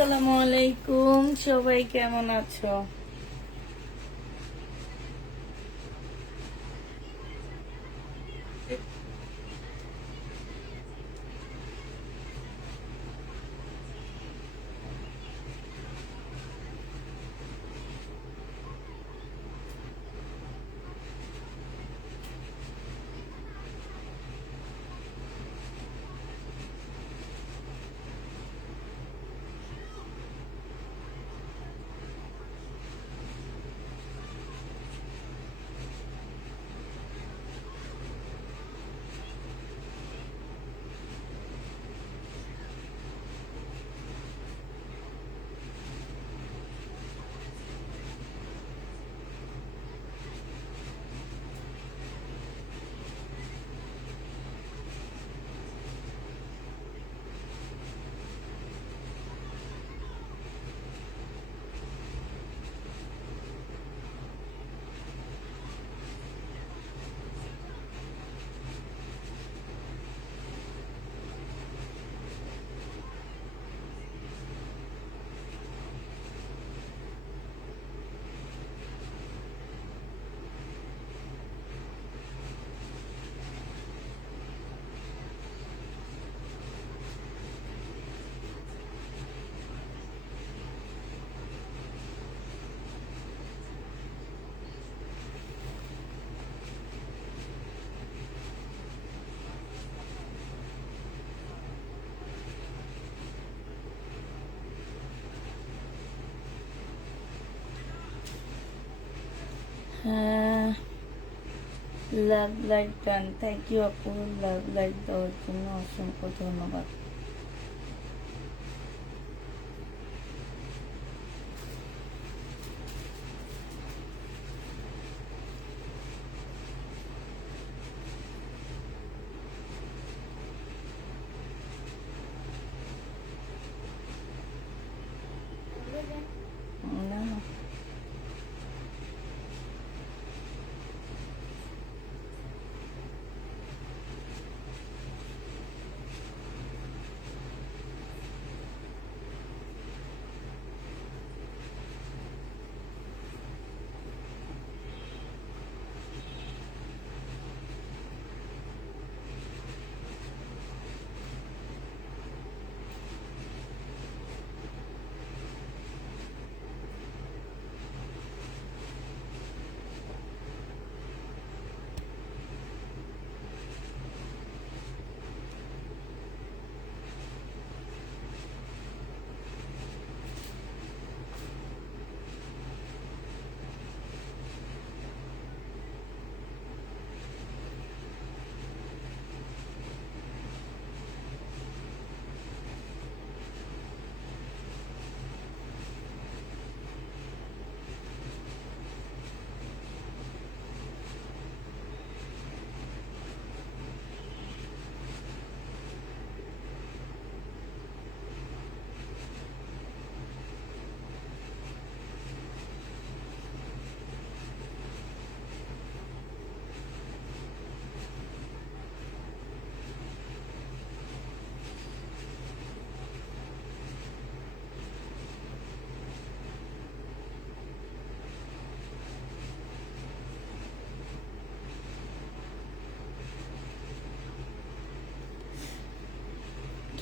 আসসালামু আলাইকুম, সবাই কেমন আছো? হ্যাঁ, love like done. Thank you আপু, লাভ লাইক দেওয়ার জন্য অসংখ্য ধন্যবাদ। না,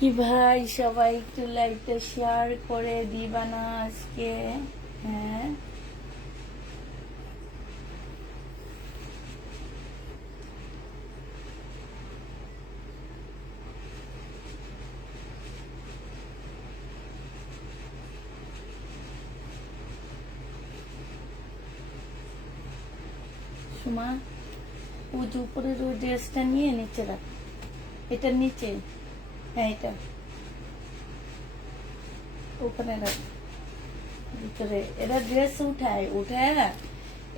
কি ভাই, সবাই একটু লাইভটা শেয়ার করে দিবা না আজকে? হ্যাঁ, সুমা, ওই যে উপরের ওই ড্রেসটা নিয়ে নিচে রাখ। এটার নিচে, হ্যাঁ এটা ওখানে রাখ, ভিতরে। এরা ড্রেস উঠায় উঠায়,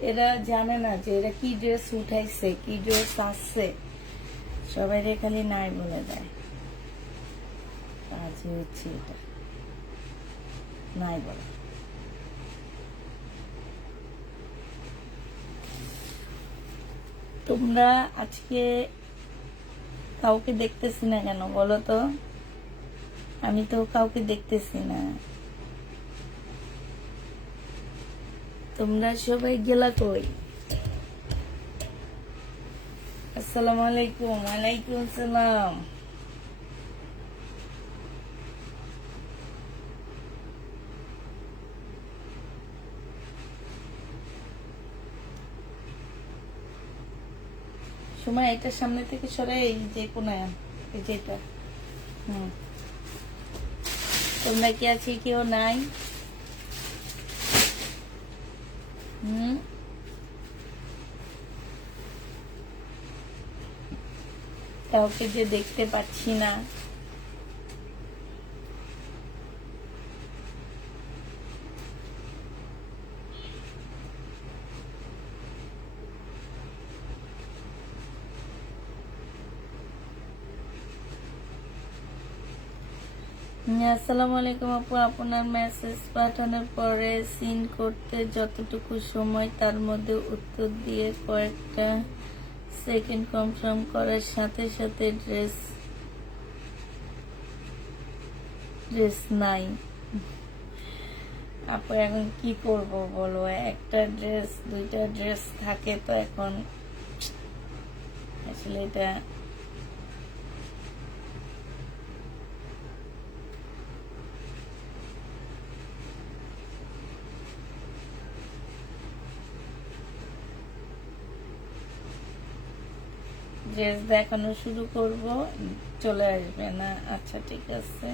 এরা জানে না যে এরা কি ড্রেস উঠাইছে, কি ড্রেস আসছে, সবাই খালি নাই বলে দেয়। কাজ হচ্ছে এটা, নাই বলে। তোমরা আজকে কাউকে দেখতেছি না কেন বলো তো? আমি তো কাউকে দেখতেছি না। তোমরা সবাই গেলা কই? আসসালামু আলাইকুম। ওয়ালাইকুম আসসালাম। সময় এটা সামনে থেকে সরে, এই যে কোনায় আন, এই যেটা। তোমরা কি আছে, কেউ নাই? কাউকে যে দেখতে পাচ্ছি না। আসসালামু আলাইকুম আপু, আপনার মেসেজ পাঠানোর পরে সিন করতে যতটুকু সময়, তার মধ্যে উত্তর দিয়ে কয়েকটা সেকেন্ড কনফার্ম করার সাথে সাথে ড্রেস নাই। আপু এখন কি করব বলো? একটা ড্রেস, দুইটা ড্রেস থাকে তো এখন আসলে এটা ড্রেস দেখানো শুরু করব, চলে আসবে না। আচ্ছা ঠিক আছে।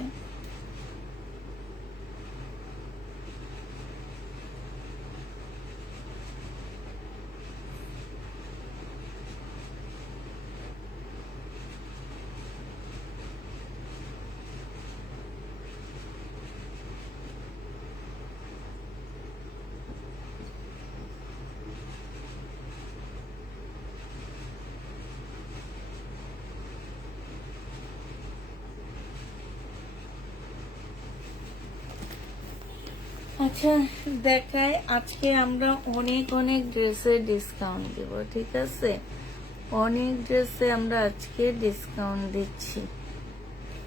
আচ্ছা দেখায়, আজকে আমরা অনেক অনেক ড্রেসে ডিসকাউন্ট দিব, ঠিক আছে? অনেক ড্রেসে আমরা আজকে ডিসকাউন্ট দিচ্ছি।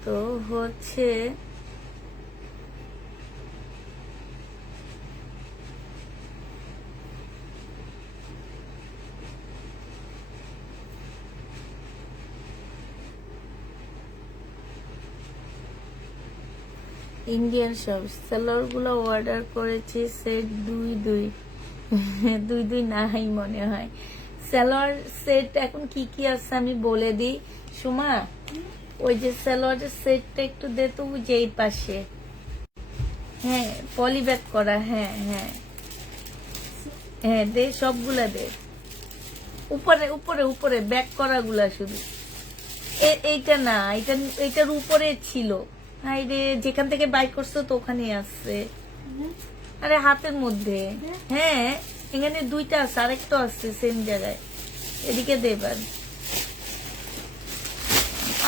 তো হচ্ছে ইন্ডিয়ান সব সেলর গুলো অর্ডার করেছি, সেট দুই দুই দুই দুই নাই মনে হয়। সেলর সেট এখন কি কি আছে আমি বলে দিই। সুমা, ওই যে সেলরের সেটটা একটু দে তো, যে এই পাশে। হ্যাঁ, পলিব্যাগ করা। হ্যাঁ হ্যাঁ হ্যাঁ, দে সবগুলা দে। উপরে উপরে উপরে ব্যাক করা গুলা শুধু। এইটা না, এইটার উপরে ছিল। আরে যেখান থেকে বাই করছো তো ওখানে আছে। আরে হাতের মধ্যে। হ্যাঁ, এখানে দুইটা আছে, আরেকটা আছে সেম জায়গায়। এদিকে দেবার।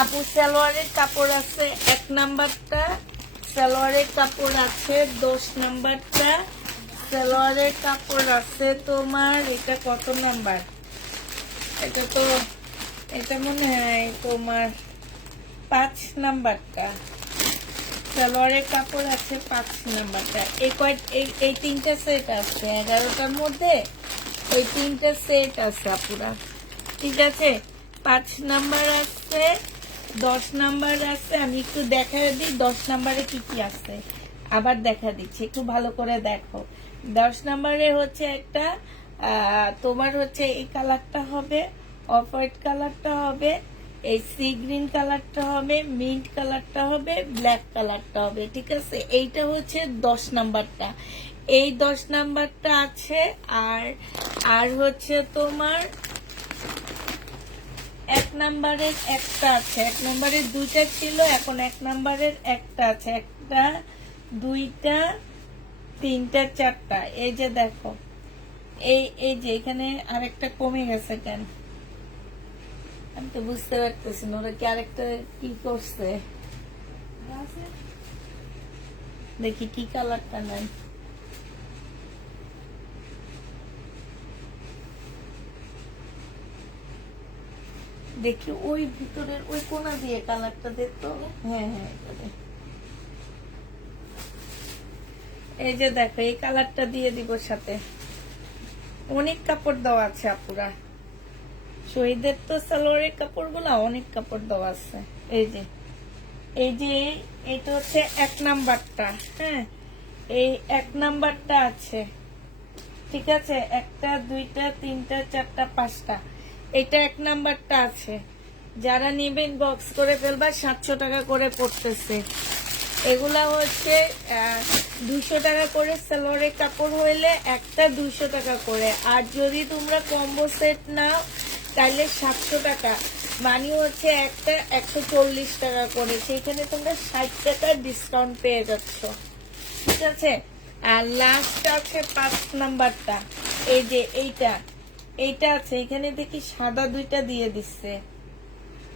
আপু সালোয়ারের কাপড় আছে 1 নাম্বারটা, সালোয়ারের কাপড় আছে 10 নাম্বারটা, সালোয়ারের কাপড় আছে তোমার, এটা কত নাম্বার? এটা তো, এটা মনে হয় তোমার 5 নাম্বারটা। সালোয়ারের কাপড় আছে 5 নাম্বারটা। এই তিনটা সেট আছে 11টার মধ্যে, ওই তিনটা সেট আছে আপুরা, ঠিক আছে? 5 নাম্বার আছে, 10 নাম্বার আছে। আমি একটু দেখা দিই 10 নাম্বারে কি কি আছে, আবার দেখা দিচ্ছি, একটু ভালো করে দেখো। 10 নাম্বারে হচ্ছে একটা তোমার হচ্ছে এই কালারটা হবে, অফ হোয়াইট কালারটা হবে, এই সি গ্রিন কালারটা হবে, মিন্ট কালারটা হবে, ব্ল্যাক কালারটা হবে, ঠিক আছে? এইটা হচ্ছে 10 নাম্বারটা। এই 10 নাম্বারটা আছে। আর হচ্ছে তোমার 1 নাম্বারের একটা আছে, 1 নাম্বারের দুইটা ছিল, এখন 1 নাম্বারের একটা আছে। একটা, দুইটা, তিনটা, চারটা। এই যে দেখো, এই যে এখানে আরেকটা কমে গেছে কেন আমি তো বুঝতে পারতেছি না, ওরা কি আরেকটা কি করছে। দেখি কি কালারটা নাই। দেখি ওই ভিতরের ওই কোনা দিয়ে কালারটা দেখতো। হ্যাঁ হ্যাঁ, এই যে দেখো, এই কালারটা দিয়ে দিব সাথে। অনেক কাপড় দেওয়া আছে আপুরা, শহীদের তো সালোয়ারের কাপড়গুলা অনেক কাপড় দেওয়া আছে। এই যে এটা হচ্ছে 1 নাম্বারটা, হ্যাঁ এই 1 নাম্বারটা আছে, ঠিক আছে, 1টা 2টা 3টা 4টা 5টা, এটা 1 নাম্বারটা আছে। যারা নেবেন বক্স করে ফেলবা, 700 টাকা করে পড়তেছে। এগুলা হচ্ছে 200 টাকা করে সালোয়ারের কাপড় হইলে একটা 200 টাকা করে, আর যদি তোমরা কম্বো সেট নাও তাহলে 700 টাকা, মানে হচ্ছে একটা 140 টাকা করে, সেইখানে তোমরা 60 টাকা ডিসকাউন্ট পেয়ে যাচ্ছ, ঠিক আছে। আর লাস্ট আছে 5 নাম্বারটা, এই যে এইটা আছে, এখানে দেখি সাদা 2টা দিয়ে দিচ্ছে,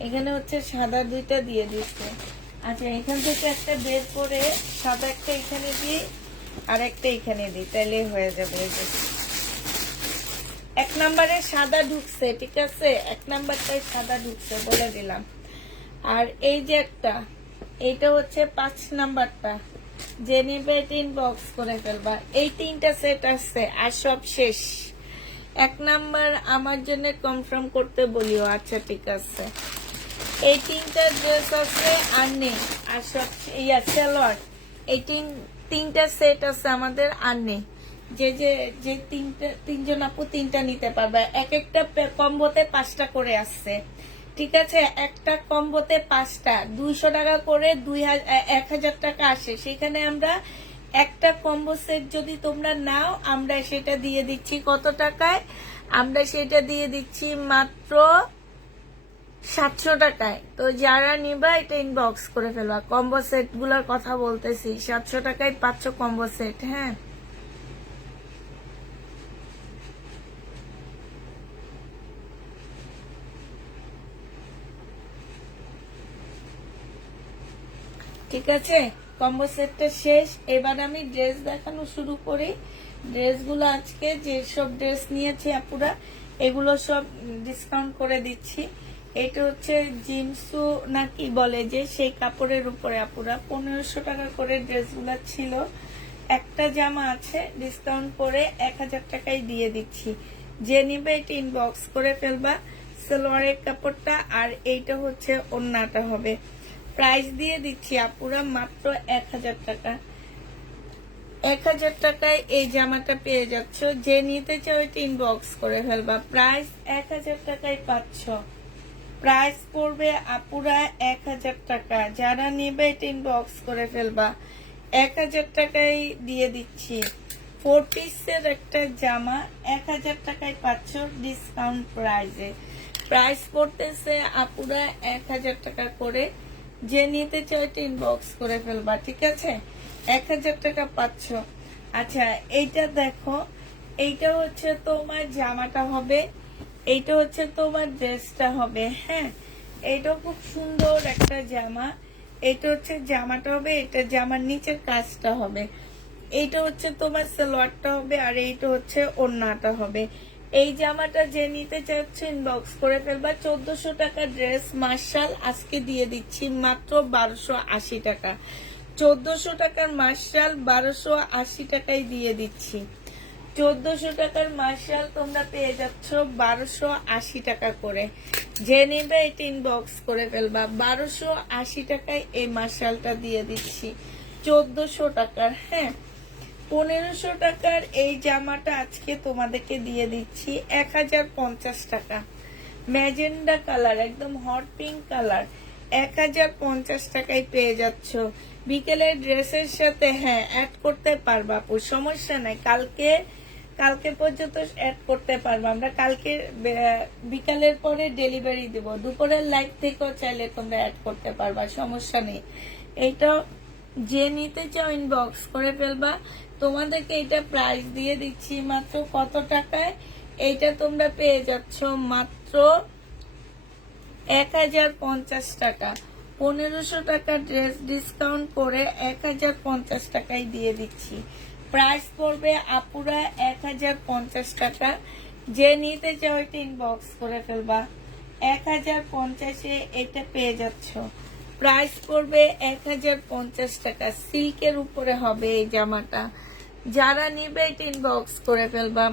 এখানে হচ্ছে সাদা 2টা দিয়ে দিচ্ছে। আচ্ছা, এখান থেকে একটা বের করে সাদা একটা এখানে দিই আর একটা এখানে দিই, তাহলে হয়ে যাবে। এই যে 1 নাম্বারে সাদা ঢুকছে, ঠিক আছে, 1 নাম্বারটাই সাদা ঢুকছে বলে দিলাম। আর এই যে এইটা হচ্ছে 5 নাম্বারটা, যে নিবে ইনবক্স করে ফেলবা। এই 3টা সেট আছে আর সব শেষ। 1 নাম্বার আমার জন্য কনফার্ম করতে বলিও। আচ্ছা ঠিক আছে, এই 3টা ড্রেস আছে আর নেই, আর সব সালোয়ার, এই 3টা সেট আছে আমাদের আর নেই। যে 3জন আপু 3টা নিতে পারবে, এক একটা কম্বোতে 5টা করে আসছে, ঠিক আছে, একটা কম্বোতে 5টা 200 টাকা করে 1000 টাকা আসে। সেখানে আমরা একটা কম্বো সেট যদি তোমরা নাও, আমরা সেটা দিয়ে দিচ্ছি কত টাকায়, আমরা সেটা দিয়ে দিচ্ছি মাত্র 700 টাকায়। তো যারা নিবা এটা ইনবক্স করে ফেলবা। কম্বো সেট গুলোর কথা বলতেছি, 700 টাকায় পাচ্ছ কম্বো সেট। হ্যাঁ, ঠিক আছে, কম্বো সেটটা শেষ। এবার আমি ড্রেস দেখানো শুরু করি। ড্রেসগুলো আজকে যেসব ড্রেস নিয়েছি আপুরা, এগুলো সব ডিসকাউন্ট করে দিচ্ছি। এটা হচ্ছে জিন্সু নাকি বলে যে, সেই কাপড়ের উপরে আপুরা 1500 টাকা করে ড্রেসগুলো ছিল। একটা জামা আছে ডিসকাউন্ট করে 1000 টাকায় দিয়ে দিচ্ছি। যে নিবে এটা ইনবক্স করে ফেলবা। সালোয়ারের কাপড়টা আর এইটা হচ্ছে ওড়নাটা হবে। প্রাইস দিয়ে দিচ্ছি আপুরা মাত্র 1000 টাকা। 1000 টাকায় এই জামাটা পেয়ে যাচ্ছ। যে নিতে চাও এটা ইনবক্স করে ফেলবা। প্রাইস 1000 টাকায় পাচ্ছ। প্রাইস পড়বে আপুরা 1000 টাকা। যারা নেবে এটা ইনবক্স করে ফেলবা। 1000 টাকায় দিয়ে দিচ্ছি। 4 পিসের একটা জামা 1000 টাকায় পাচ্ছ ডিসকাউন্ট প্রাইসে। প্রাইস পড়তেছে আপুরা 1000 টাকা করে। যে নিতে চাও এটা ইনবক্স করে ফেলবা, ঠিক আছে। 1000 টাকা পাচ্ছ। আচ্ছা, এইটা দেখো, এইটা হচ্ছে তোমার জামাটা হবে, এইটা হচ্ছে তোমার ড্রেসটা হবে। হ্যাঁ, এইটা খুব সুন্দর একটা জামা। এটা হচ্ছে জামাটা হবে, এটা জামার নিচের কাজটা হবে। এইটা হচ্ছে তোমার সালোয়ারটা হবে, আর এইটা হচ্ছে ওড়নাটা হবে। এই জামাটা যে নিতে চাচ্ছে ইনবক্স করে ফেলবা। 1400 টাকা ড্রেস মার্শাল আজকে দিয়ে দিচ্ছি মাত্র 1280 টাকা। 1400 টাকার মার্শাল 1280 টাকায় দিয়ে দিচ্ছি। 1400 টাকার মার্শাল তোমরা পেয়ে যাচ্ছ 1280 টাকা করে। যে নেবে এটা ইনবক্স করে ফেলবা। 1280 টাকায় এই মার্শালটা দিয়ে দিচ্ছি 1400 টাকার। হ্যাঁ, 1500 টাকার এই জামাটা আজকে তোমাদেরকে দিয়ে দিচ্ছি 1050 টাকা। ম্যাজেন্ডা কালার, একদম হট পিঙ্ক কালার, 1050 টাকায় পেয়ে যাচ্ছ। বিকেলের ড্রেসের সাথে হ্যাঁ অ্যাড করতে পারবা আপু, সমস্যা নাই। কালকে পর্যন্ত অ্যাড করতে পারবা। আমরা কালকে বিকালের পরে ডেলিভারি দেব। দুপুরের লাইভ থেকেও চাইলে তোমরা অ্যাড করতে পারবা, সমস্যা নেই। এইটা যে নিতে চাও ইনবক্স করে ফেলবা। তোমাদেরকে এটা প্রাইস দিয়ে দিচ্ছি মাত্র কত টাকায়, এইটা তোমরা পেয়ে যাচ্ছ মাত্র 1050 টাকা। 1500 টাকা ড্রেস ডিসকাউন্ট করে 1050 টাকায় দিয়ে দিচ্ছি। প্রাইস পড়বে আপুরা 1050 টাকা। যে নিতে চাও এটা ইনবক্স করে ফেলবা। 1050-এ এটা পেয়ে যাচ্ছ। প্রাইস পড়বে 1050 টাকা। সিল্কের উপরে হবে এই জামাটা। যারা নিবে এটা ইনবক্স করে ফেলবা।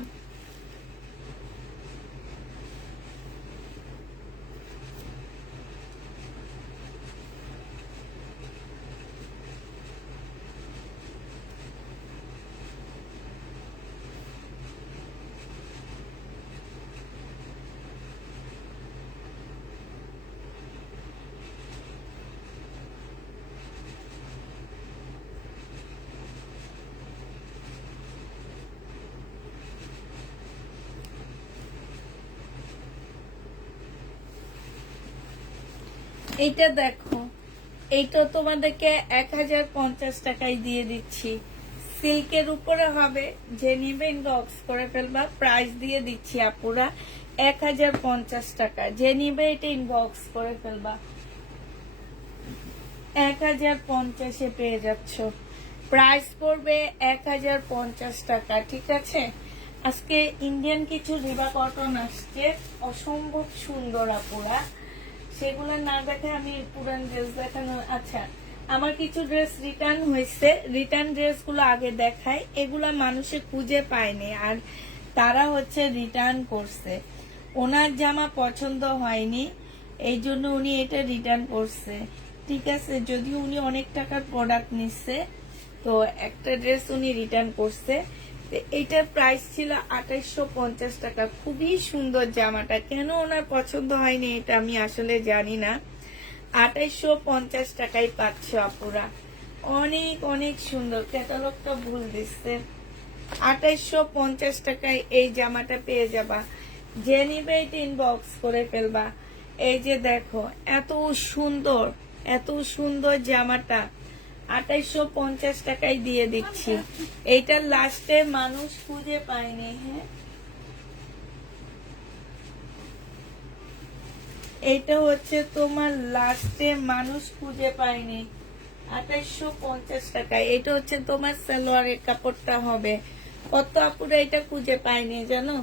এইটা দেখো, এইটা তোমাদেরকে 1050 টাকায় দিয়ে দিচ্ছি। সিল্কের উপরে হবে, যে নিবে ইনবক্স করে ফেলবা। প্রাইস দিয়ে দিচ্ছি আপুরা 1050 টাকা। যে নিবে এটা ইনবক্স করে ফেলবা, 1050-এ পেয়ে যাচ্ছ। প্রাইস পড়বে 1050 টাকা, ঠিক আছে। আজকে ইন্ডিয়ান কিছু রিবা কটন আসছে, অসম্ভব সুন্দর আপুরা। সেগুলো না দেখে আমি পুরান ড্রেস দেখানো। আচ্ছা, আমার কিছু ড্রেস রিটার্ন হয়েছে, রিটার্ন ড্রেসগুলো আগে দেখাই। এগুলা মানুষে খুঁজে পায়নি, আর তারা হচ্ছে রিটার্ন করছে। ওনার জামা পছন্দ হয়নি, এই জন্য উনি এটা রিটার্ন করছে, ঠিক আছে। যদিও উনি অনেক টাকার প্রোডাক্ট নিচ্ছে, তো একটা ড্রেস উনি রিটার্ন করছে। এইটার প্রাইস ছিল 2850 টাকা। খুবই সুন্দর জামাটা, কেন ওনার পছন্দ হয়নি এটা আমি আসলে জানি না। 2850 টাকায় পাচ্ছ আপুরা, অনেক অনেক সুন্দর। ক্যাটালগটা ভুল দিচ্ছে। 2850 টাকায় এই জামাটা পেয়ে যাবা। যে নিবে এটা ইনবক্স করে ফেলবা। এই যে দেখো, এত সুন্দর, এত সুন্দর জামাটা 2850 টাকায় দিয়ে দিচ্ছি। এইটার লাস্টে মানুষ খুঁজে পায়নি। হ্যাঁ, এইটা হচ্ছে তোমার লাস্টে মানুষ খুঁজে পায়নি 2850 টাকায়। এটা হচ্ছে তোমার সালোয়ারের কাপড়টা হবে। কত আপুরা এটা খুঁজে পায়নি জানো,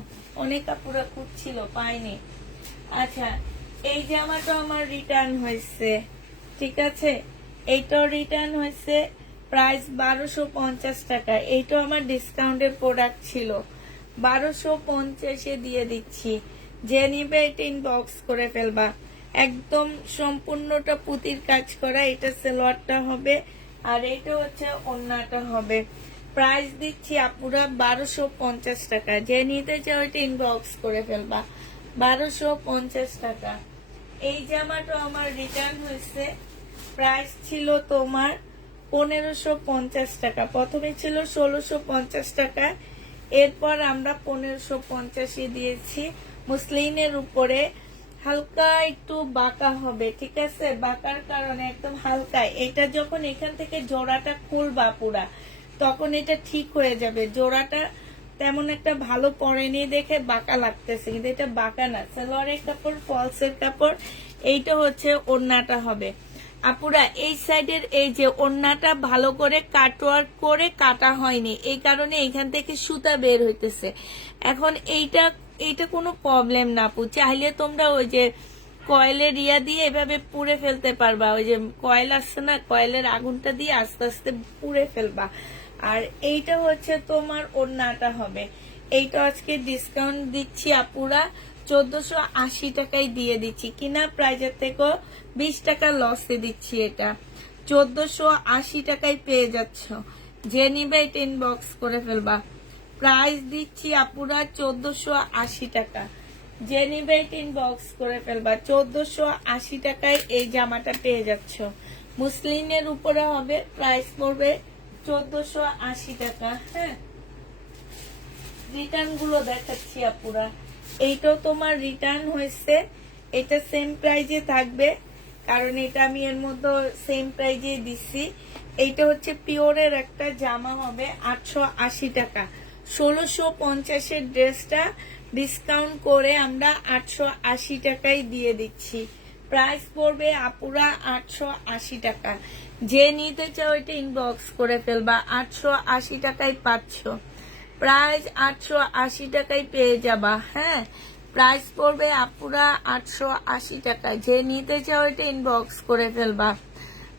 অনেক আপুরা খুঁজছিল, পায়নি। আচ্ছা, এই জামাটা আমার রিটার্ন হয়েছে, ঠিক আছে। এইটাও রিটার্ন হয়েছে, প্রাইস 1250 টাকা। এইটাও আমার ডিসকাউন্টের প্রোডাক্ট ছিল, 1250-এ দিয়ে দিচ্ছি। যে নিবে এটা ইনবক্স করে ফেলবা। একদম সম্পূর্ণটা পুঁতির কাজ করা। এটা সালোয়ারটা হবে, আর এটা হচ্ছে ওড়নাটা হবে। প্রাইস দিচ্ছি আপুরা 1250 টাকা। যে নিতে চাও এটা ইনবক্স করে ফেলবা, 1250 টাকা। এই জামাটা আমার রিটার্ন হয়েছে, প্রাইস ছিল তোমার 1550 টাকা। প্রথমে ছিল 1650 টাকা, এরপর আমরা 1550-ই দিয়েছি। মুসলিনের উপরে হালকা একটু বাঁকা হবে, ঠিক আছে। বাঁকার কারণে একদম হালকা। এটা যখন এখান থেকে জোড়াটা খুলবা পুরা, তখন এটা ঠিক হয়ে যাবে। জোড়াটা তেমন একটা ভালো পড়েনি দেখে বাঁকা লাগতেছে, কিন্তু এটা বাঁকা না। সালোয়ারের কাপড়, ফলসের কাপড়। এইটা হচ্ছে ওড়নাটা হবে আপুরা। এই সাইডের এই যে ওড়নাটা ভালো করে কাটওয়ার্ক করে কাটা হয়নি, এই কারণে এখান থেকে সুতা বের হইতেছে। এখন এইটা কোনো প্রবলেম না আপু, চাইলে তোমরা ওই যে কয়েলের ইয়া দিয়ে এভাবে পুড়ে ফেলতে পারবা। ওই যে কয়েল আসছে না, কয়েলের আগুনটা দিয়ে আস্তে আস্তে পুড়ে ফেলবা। আর এইটা হচ্ছে তোমার ওড়নাটা হবে। এইটা আজকে ডিসকাউন্ট দিচ্ছি আপুরা, 1480 টাকায় দিয়ে দিচ্ছি। কিনা প্রাইজের থেকেও 20 টাকা লসে দিচ্ছি। এটা 1480 টাকায় পেয়ে যাচ্ছ। যে নিবে এটা ইনবক্স করে ফেলবা। প্রাইস দিচ্ছি আপুরা 1480 টাকা। যে নিবে এটা ইনবক্স করে ফেলবা। 1480 টাকায় এই জামাটা পেয়ে যাচ্ছ। মুসলিনের উপরে হবে, প্রাইস পড়বে 1480 টাকা। হ্যাঁ, রিটার্ন গুলো দেখাচ্ছি আপুরা। এইটাও তোমার রিটার্ন হয়েছে, এটা সেম প্রাইজে থাকবে, কারণ এটা আমি এর মধ্যে সেম প্রাইজে দিচ্ছি। এইটা হচ্ছে পিওরের একটা জামা হবে, 880 টাকা। 1650-এর ড্রেসটা ডিসকাউন্ট করে আমরা 880 টাকায় দিয়ে দিচ্ছি। প্রাইস পড়বে আপুরা 880 টাকা। যে নিতে চাও এটা ইনবক্স করে ফেলবা, 880 টাকায় পাচ্ছ। প্রাইস 880 টাকায় পেয়ে যাবা। হ্যাঁ, প্রাইস পড়বে আপুরা 880 টাকা। যে নিতে চাও এটা ইনবক্স করে ফেলবা।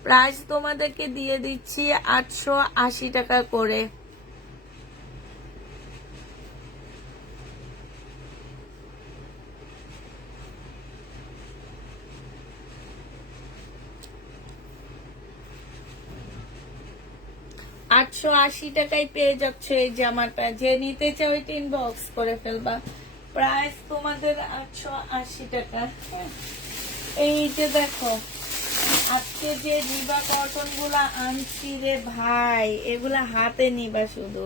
প্রাইস তোমাদেরকে দিয়ে দিচ্ছি 880 টাকা করে। আটশো আশি টাকায় পেয়ে যাচ্ছে এই জামাটা। যে নিতে চাও এটা ইনবক্স করে ফেলবা। প্রাইস তোমাদের 880 টাকা। এই যে দেখো, আজকে যে রিবা কটন গুলা আনছি রে ভাই, এগুলা হাতে নিবা, শুধু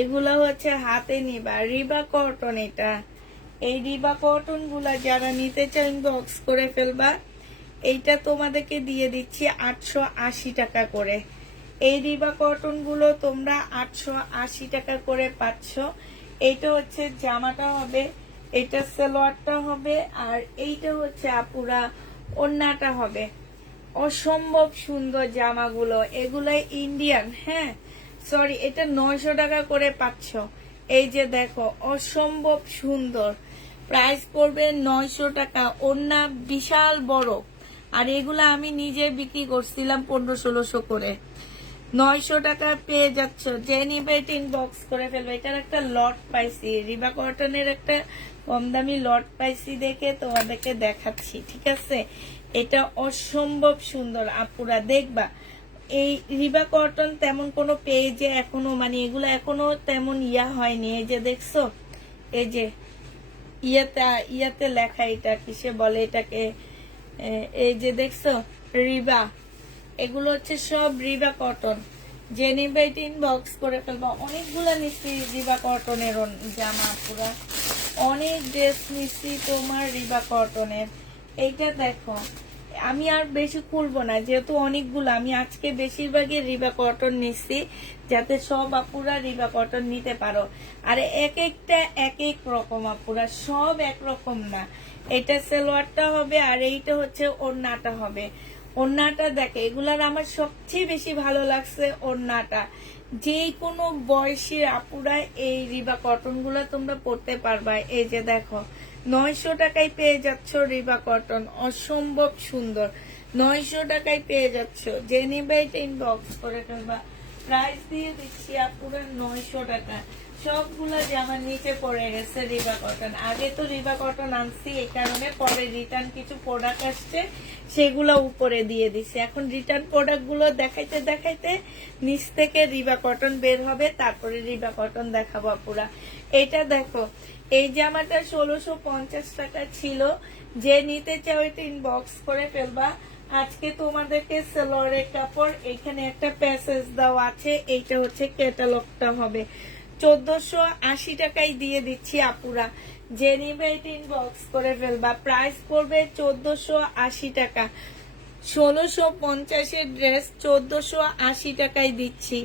এগুলা হচ্ছে হাতে নিবা। রিবা কটন এটা। এই রিবা কটন গুলা যারা নিতে চাও ইনবক্স করে ফেলবা। এইটা তোমাদেরকে দিয়ে দিচ্ছি 880 টাকা করে। এই রিবা কটন গুলো তোমরা 880 টাকা করে পাচ্ছ। এইটা হচ্ছে জামাটা হবে, এটা সালোয়ারটা হবে, আর এইটা হচ্ছে আপুরা ওড়নাটা হবে। অসম্ভব সুন্দর জামাগুলো, এগুলো ইন্ডিয়ান, হ্যাঁ সরি, এটা 900 টাকা করে পাচ্ছ। এই যে দেখো অসম্ভব সুন্দর, প্রাইস পড়বে 900 টাকা। ওড়না বিশাল বড়, আর এগুলা আমি নিজে বিক্রি করছিলাম 1500-1600 করে। 900 টাকা পেয়ে যাচ্ছ, যে নিবে ইনবক্স করে ফেলবে। এটার একটা লট পাইছি, রিবা কটনের একটা কম দামি লট পাইছি দেখে তোমাদেরকে দেখাচ্ছি, ঠিক আছে। এটা অসম্ভব সুন্দর আপুরা, দেখবা এই রিবা কটন তেমন কোনো পেজে এখনো মানে এগুলো এখনো তেমন ইয়া হয়নি। এই যে দেখছো, এই যে ইয়াতে লেখা, এটা কিসে বলে এটাকে, এই যে দেখছো রিবা, এগুলো হচ্ছে সব রিবা কটন। যে নিবে ইনবক্স করে ফেলবা। অনেকগুলা নিচ্ছি রিবা কটনের জামা, পুরা অনেক ড্রেস নিচ্ছি তোমার রিবা কটনের। এইটা দেখো, আমি আর বেশি খুলবো না যেহেতু অনেকগুলো, আমি আজকে বেশিরভাগই রিবা কটন নিচ্ছি যাতে সব আপুরা রিবা কটন নিতে পারো। আর এক একটা এক এক রকম আপুরা, সব একরকম না। এটা সালোয়ারটা হবে, আর এইটা হচ্ছে ওড়নাটা হবে। ওড়নাটা দেখে, এগুলার আমার সবচেয়ে বেশি ভালো লাগছে ওড়নাটা। যে কোনো বয়সী আপুরা এই রিবা কটন গুলো তোমরা পড়তে পারবা। এই যে দেখো 900 টাকায় পেয়ে যাচ্ছ রিবা কটন, অসম্ভব সুন্দর। 900 টাকায় পেয়ে যাচ্ছ, যে নিবে এটা ইনবক্স করে ফেলবা। প্রাইস দিয়ে দিচ্ছি আপুরা 900 টাকা। সবগুলা জামার নিচে পড়ে গেছে রিবা কটন। আগে তো রিবা কটন আনছি, এই কারণে পরে রিটার্ন কিছু প্রোডাক্ট আসছে সেগুলো উপরে দিয়ে দিছে। এখন রিটার্ন প্রোডাক্ট গুলো দেখাইতে দেখাইতে নিচ থেকে রিবা কটন বের হবে, তারপরে রিবা কটন দেখাবো পুরা। এটা দেখো, এই জামাটা 1650 টাকা ছিল। যে নিতে চাও এটা ইনবক্স করে ফেলবা। আজকে তোমাদেরকে সালোয়ারের কাপড় এখানে একটা প্যাসেজ দেওয়া আছে, এইটা হচ্ছে ক্যাটালগটা হবে। 1480 টাকায় দিয়ে দিচ্ছি আপুরা। যে নিবে এটা ইনবক্স করে ফেলবা। প্রাইস পড়বে 1480 টাকা। 1650 এর ড্রেস 1480 টাকায় দিচ্ছি।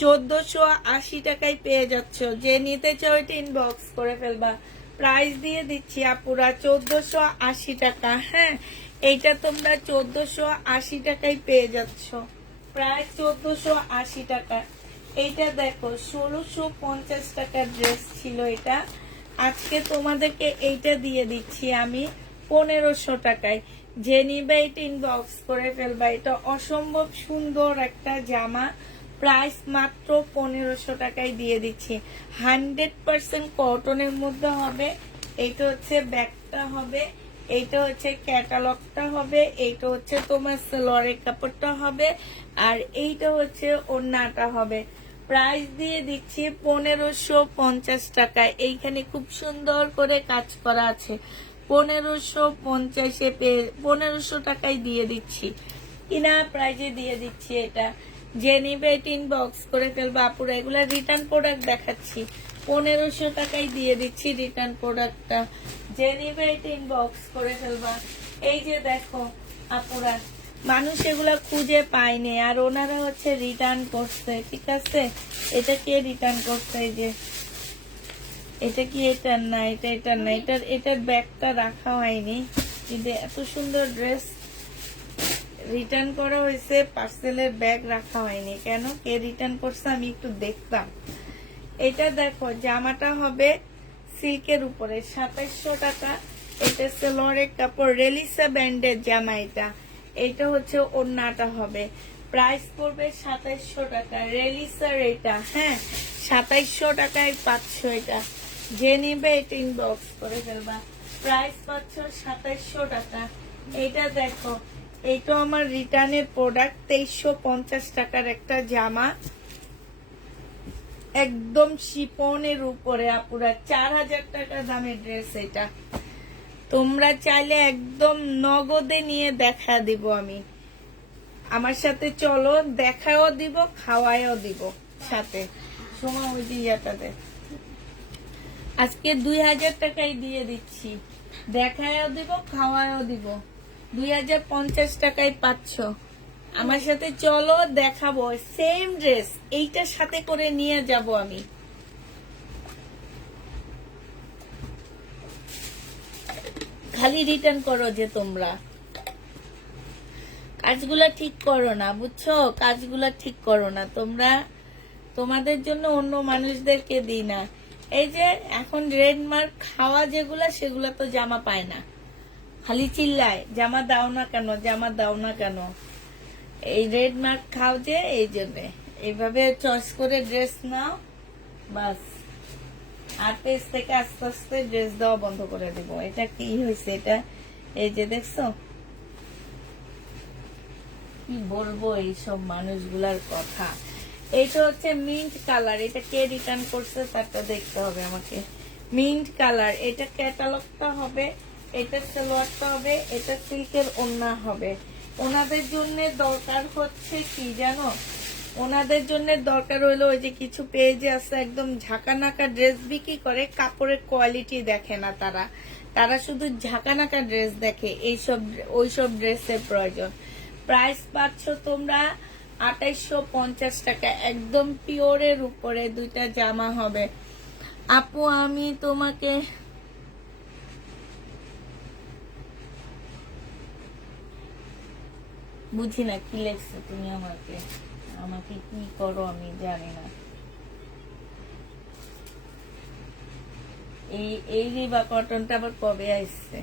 1480 টাকায় পেয়ে যাচ্ছ। যে নিতে চাও এটা ইনবক্স করে ফেলবা। প্রাইস দিয়ে দিচ্ছি আপুরা 1480 টাকা। হ্যাঁ, এইটা তোমরা 1480 টাকায় পেয়ে যাচ্ছ, প্রায় 1480 টাকা। এইটা দেখো 1650 টাকার ড্রেস ছিল এটা, আজকে তোমাদেরকে এইটা দিয়ে দিচ্ছি আমি 1500 টাকায়। যে নিবে এটা ইনবক্স করে ফেলবা। এটা অসম্ভব সুন্দর একটা জামা, প্রাইস মাত্র 1500 টাকায় দিয়ে দিচ্ছি। 100% কটনের মধ্যে হবে। এইটা হচ্ছে ব্যাগটা হবে, এইটা হচ্ছে ক্যাটালগটা হবে, এইটা হচ্ছে তোমার সালোয়ারের কাপড়টা হবে, আর এইটা হচ্ছে ওড়নাটা হবে। প্রাইস দিয়ে দিচ্ছি 1550 টাকা। এইখানে খুব সুন্দর করে কাজ করা আছে। 1550-এ 1500 টাকায় দিয়ে দিচ্ছি, কিনা প্রাইজে দিয়ে দিচ্ছি এটা। যে নিবে ইনবক্স করে ফেলবা আপুরা। এগুলা রিটার্ন প্রোডাক্ট দেখাচ্ছি, 1500 টাকায় দিয়ে দিচ্ছি রিটার্ন প্রোডাক্টটা। যে নিবে ইনবক্স করে ফেলবা। এই যে দেখো আপুরা, মানুষ এগুলা খুঁজে পায়নি, আর ওনারা হচ্ছে রিটার্ন করছে, ঠিক আছে। এটা কে রিটার্ন করছে? এই যে এটা কি এটার না, এটার না, এটার ব্যাগটা রাখা হয়নি, কিন্তু এত সুন্দর ড্রেস রিটার্ন করা হয়েছে, পার্সেলের ব্যাগ রাখা হয়নি কেন, কে রিটার্ন করছে আমি একটু দেখতাম। এটা দেখো, জামাটা হবে সিল্কের উপরে 2700 টাকা। এটা সালোয়ারের কাপড়, রেলিসা ব্যান্ডের জামা এটা। এটা হচ্ছে ওড়নাটা হবে। প্রাইস পড়বে 2700 টাকা। রেলিসার এটা, হ্যাঁ 2700 টাকায় পাচ্ছ এটা। যে নিবে এটা ইনবক্স করে ফেলবা। প্রাইস পাচ্ছ 2700 টাকা। এটা দেখো, এইটা আমার রিটার্নের প্রোডাক্ট, 2350 টাকার একটা জামা, একদম শিপনের উপরে আপুরা, 4000 টাকা দামের ড্রেস এটা। তোমরা চাইলে একদম নগদে নিয়ে দেখা দিব আমি, আমার সাথে চলো, দেখাও দিব, খাওয়ায়ও দিব সাথে। সময় ওই দিয়াটাতে আজকে 2000 টাকায় দিয়ে দিচ্ছি, দেখায়ও দিব, খাওয়ায়ও দিব। 2050 টাকায় পাচ্ছ। আমার সাথে চলো, দেখাবো সেম ড্রেস, এইটার সাথে করে নিয়ে যাব আমি। খালি রিটার্ন করো যে তোমরা, কাজগুলা ঠিক করো না, বুঝছো? কাজগুলা ঠিক করো না তোমরা, তোমাদের জন্য অন্য মানুষদেরকে দিই না। এই যে এখন রেড মার্ক খাওয়া যেগুলা, সেগুলা তো জামা পায় না, খালি চিল্লায় জামা দাও না কেন, জামা দাও না কেন। এই রেড মার্ক খাও যে, এই জন্যে এইভাবে চয়েস করে ড্রেস নাও বাস। আর পেজ থেকে আস্তে আস্তে ড্রেস দেওয়া বন্ধ করে দিব। এটা কি হয়েছে? এটা এই যে দেখছো, কি বলবো এইসব মানুষগুলার কথা। এটা হচ্ছে মিন্ট কালার, এটা কে রিটার্ন করছে তারটা দেখতে হবে আমাকে। মিন্ট কালার, এটা ক্যাটালগটা হবে, এটা সালোয়ারটা হবে, এটা সিল্কের ওড়না হবে। ওনাদের জন্য দরকার হচ্ছে কি জানো, ওনাদের জন্য দরকার হইলো ওই যে কিছু পেজে আছে একদম ঝাঁকানাকা ড্রেস বিক্রি করে, কাপড়ের কোয়ালিটি দেখে না তারা, তারা শুধু ঝাঁকানাকা ড্রেস দেখে, এইসব ওইসব ড্রেসের প্রয়োজন। প্রাইস পাচ্ছ তোমরা 2850 টাকা, একদম পিওরের উপরে দুইটা জামা হবে। আপু আমি তোমাকে বুঝি না কি লেখছো তুমি, আমাকে আমাকে কি করো আমি জানি না। এই রিবা কটনটা আবার কবে আসছে?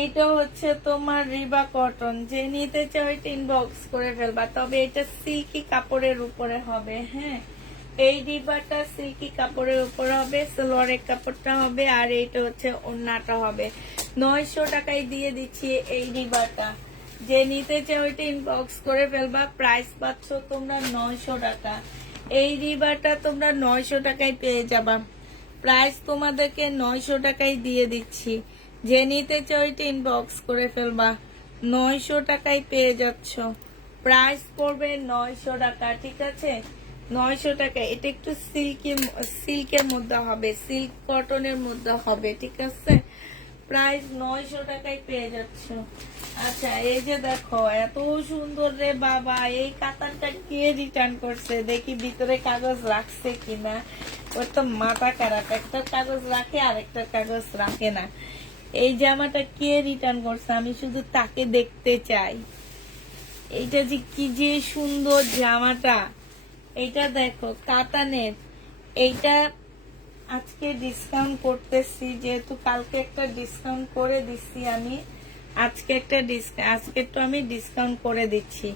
এইটা হচ্ছে তোমার রিবা কটন, যে নিতে চাও এটা ইনবক্স করে ফেলবা। তবে এটা সিল্কি কাপড়ের উপরে হবে। হ্যাঁ, এই রিবাটা সিল্কি কাপড়ের উপরে হবে, সালোয়ারের কাপড়টা হবে, আর এইটা হচ্ছে ওড়নাটা হবে। 900 টাকায় দিয়ে দিচ্ছি এই রিবাটা। যে নিতে চাও এটা ইনবক্স করে ফেলবা। প্রাইস পাচ্ছ তোমরা 900 টাকা। এই রিবাটা তোমরা 900 টাকায় পেয়ে যাবা। প্রাইস তোমাদেরকে 900 টাকায় দিয়ে দিচ্ছি। যে নিতে চাও এটা ইনবক্স করে ফেলবা। 900 টাকায় পেয়ে যাচ্ছ। প্রাইস পড়বে 900 টাকা, ঠিক আছে? 900 টাকা। এটা একটু সিল্কের মধ্যে হবে, সিল্ক কটনের মধ্যে হবে, ঠিক আছে? প্রাইস 900 টাকায় পেয়ে যাচ্ছ। আচ্ছা, এই যে দেখো এত সুন্দর রে বাবা, এই কাতানটা কে রিটার্ন করছে দেখি ভিতরে কাগজ রাখছে কিনা। ওর তো মাথা খারাপ, একটা কাগজ রাখে আর একটা কাগজ রাখে না। এই জামাটা কে রিটার্ন করছে, আমি শুধু তাকে দেখতে চাই। এইটা যে কি যে সুন্দর জামাটা, এইটা দেখো কাতানের। এইটা আজকে ডিসকাউন্ট করতেছি, যেহেতু কালকে একটা ডিসকাউন্ট করে দিচ্ছি আমি, আজকে তো আমি ডিসকাউন্ট করে দিচ্ছি।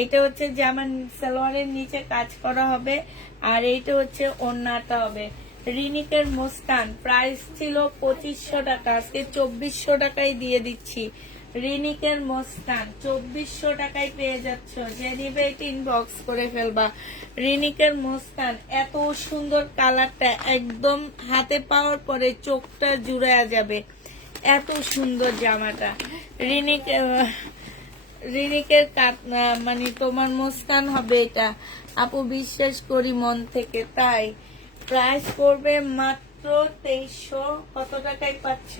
এইটা হচ্ছে জামা সালোয়ারের নিচে কাজ করা হবে, আর এইটা হচ্ছে ওড়নাটা হবে। রিনিকের মুস্কান প্রাইস ছিল 2500 টাকা, আজকে 2400 টাকায় দিয়ে দিচ্ছি। রিনিকের মুস্কান 2400 টাকায় পেয়ে যাচ্ছ। যে নিবে এটা ইনবক্স করে ফেলবা। রিনিকের মুস্কান, এত সুন্দর কালারটা, একদম হাতে পাওয়ার পরে চোখটা জুড়ায়া যাবে, এত সুন্দর জামাটা। রিনিকের মানে তোমার মুস্কান হবে এটা, আপু বিশ্বাস করি মন থেকে। তাই প্রাইস পড়বে মাত্র 2300। কত টাকায় পাচ্ছ?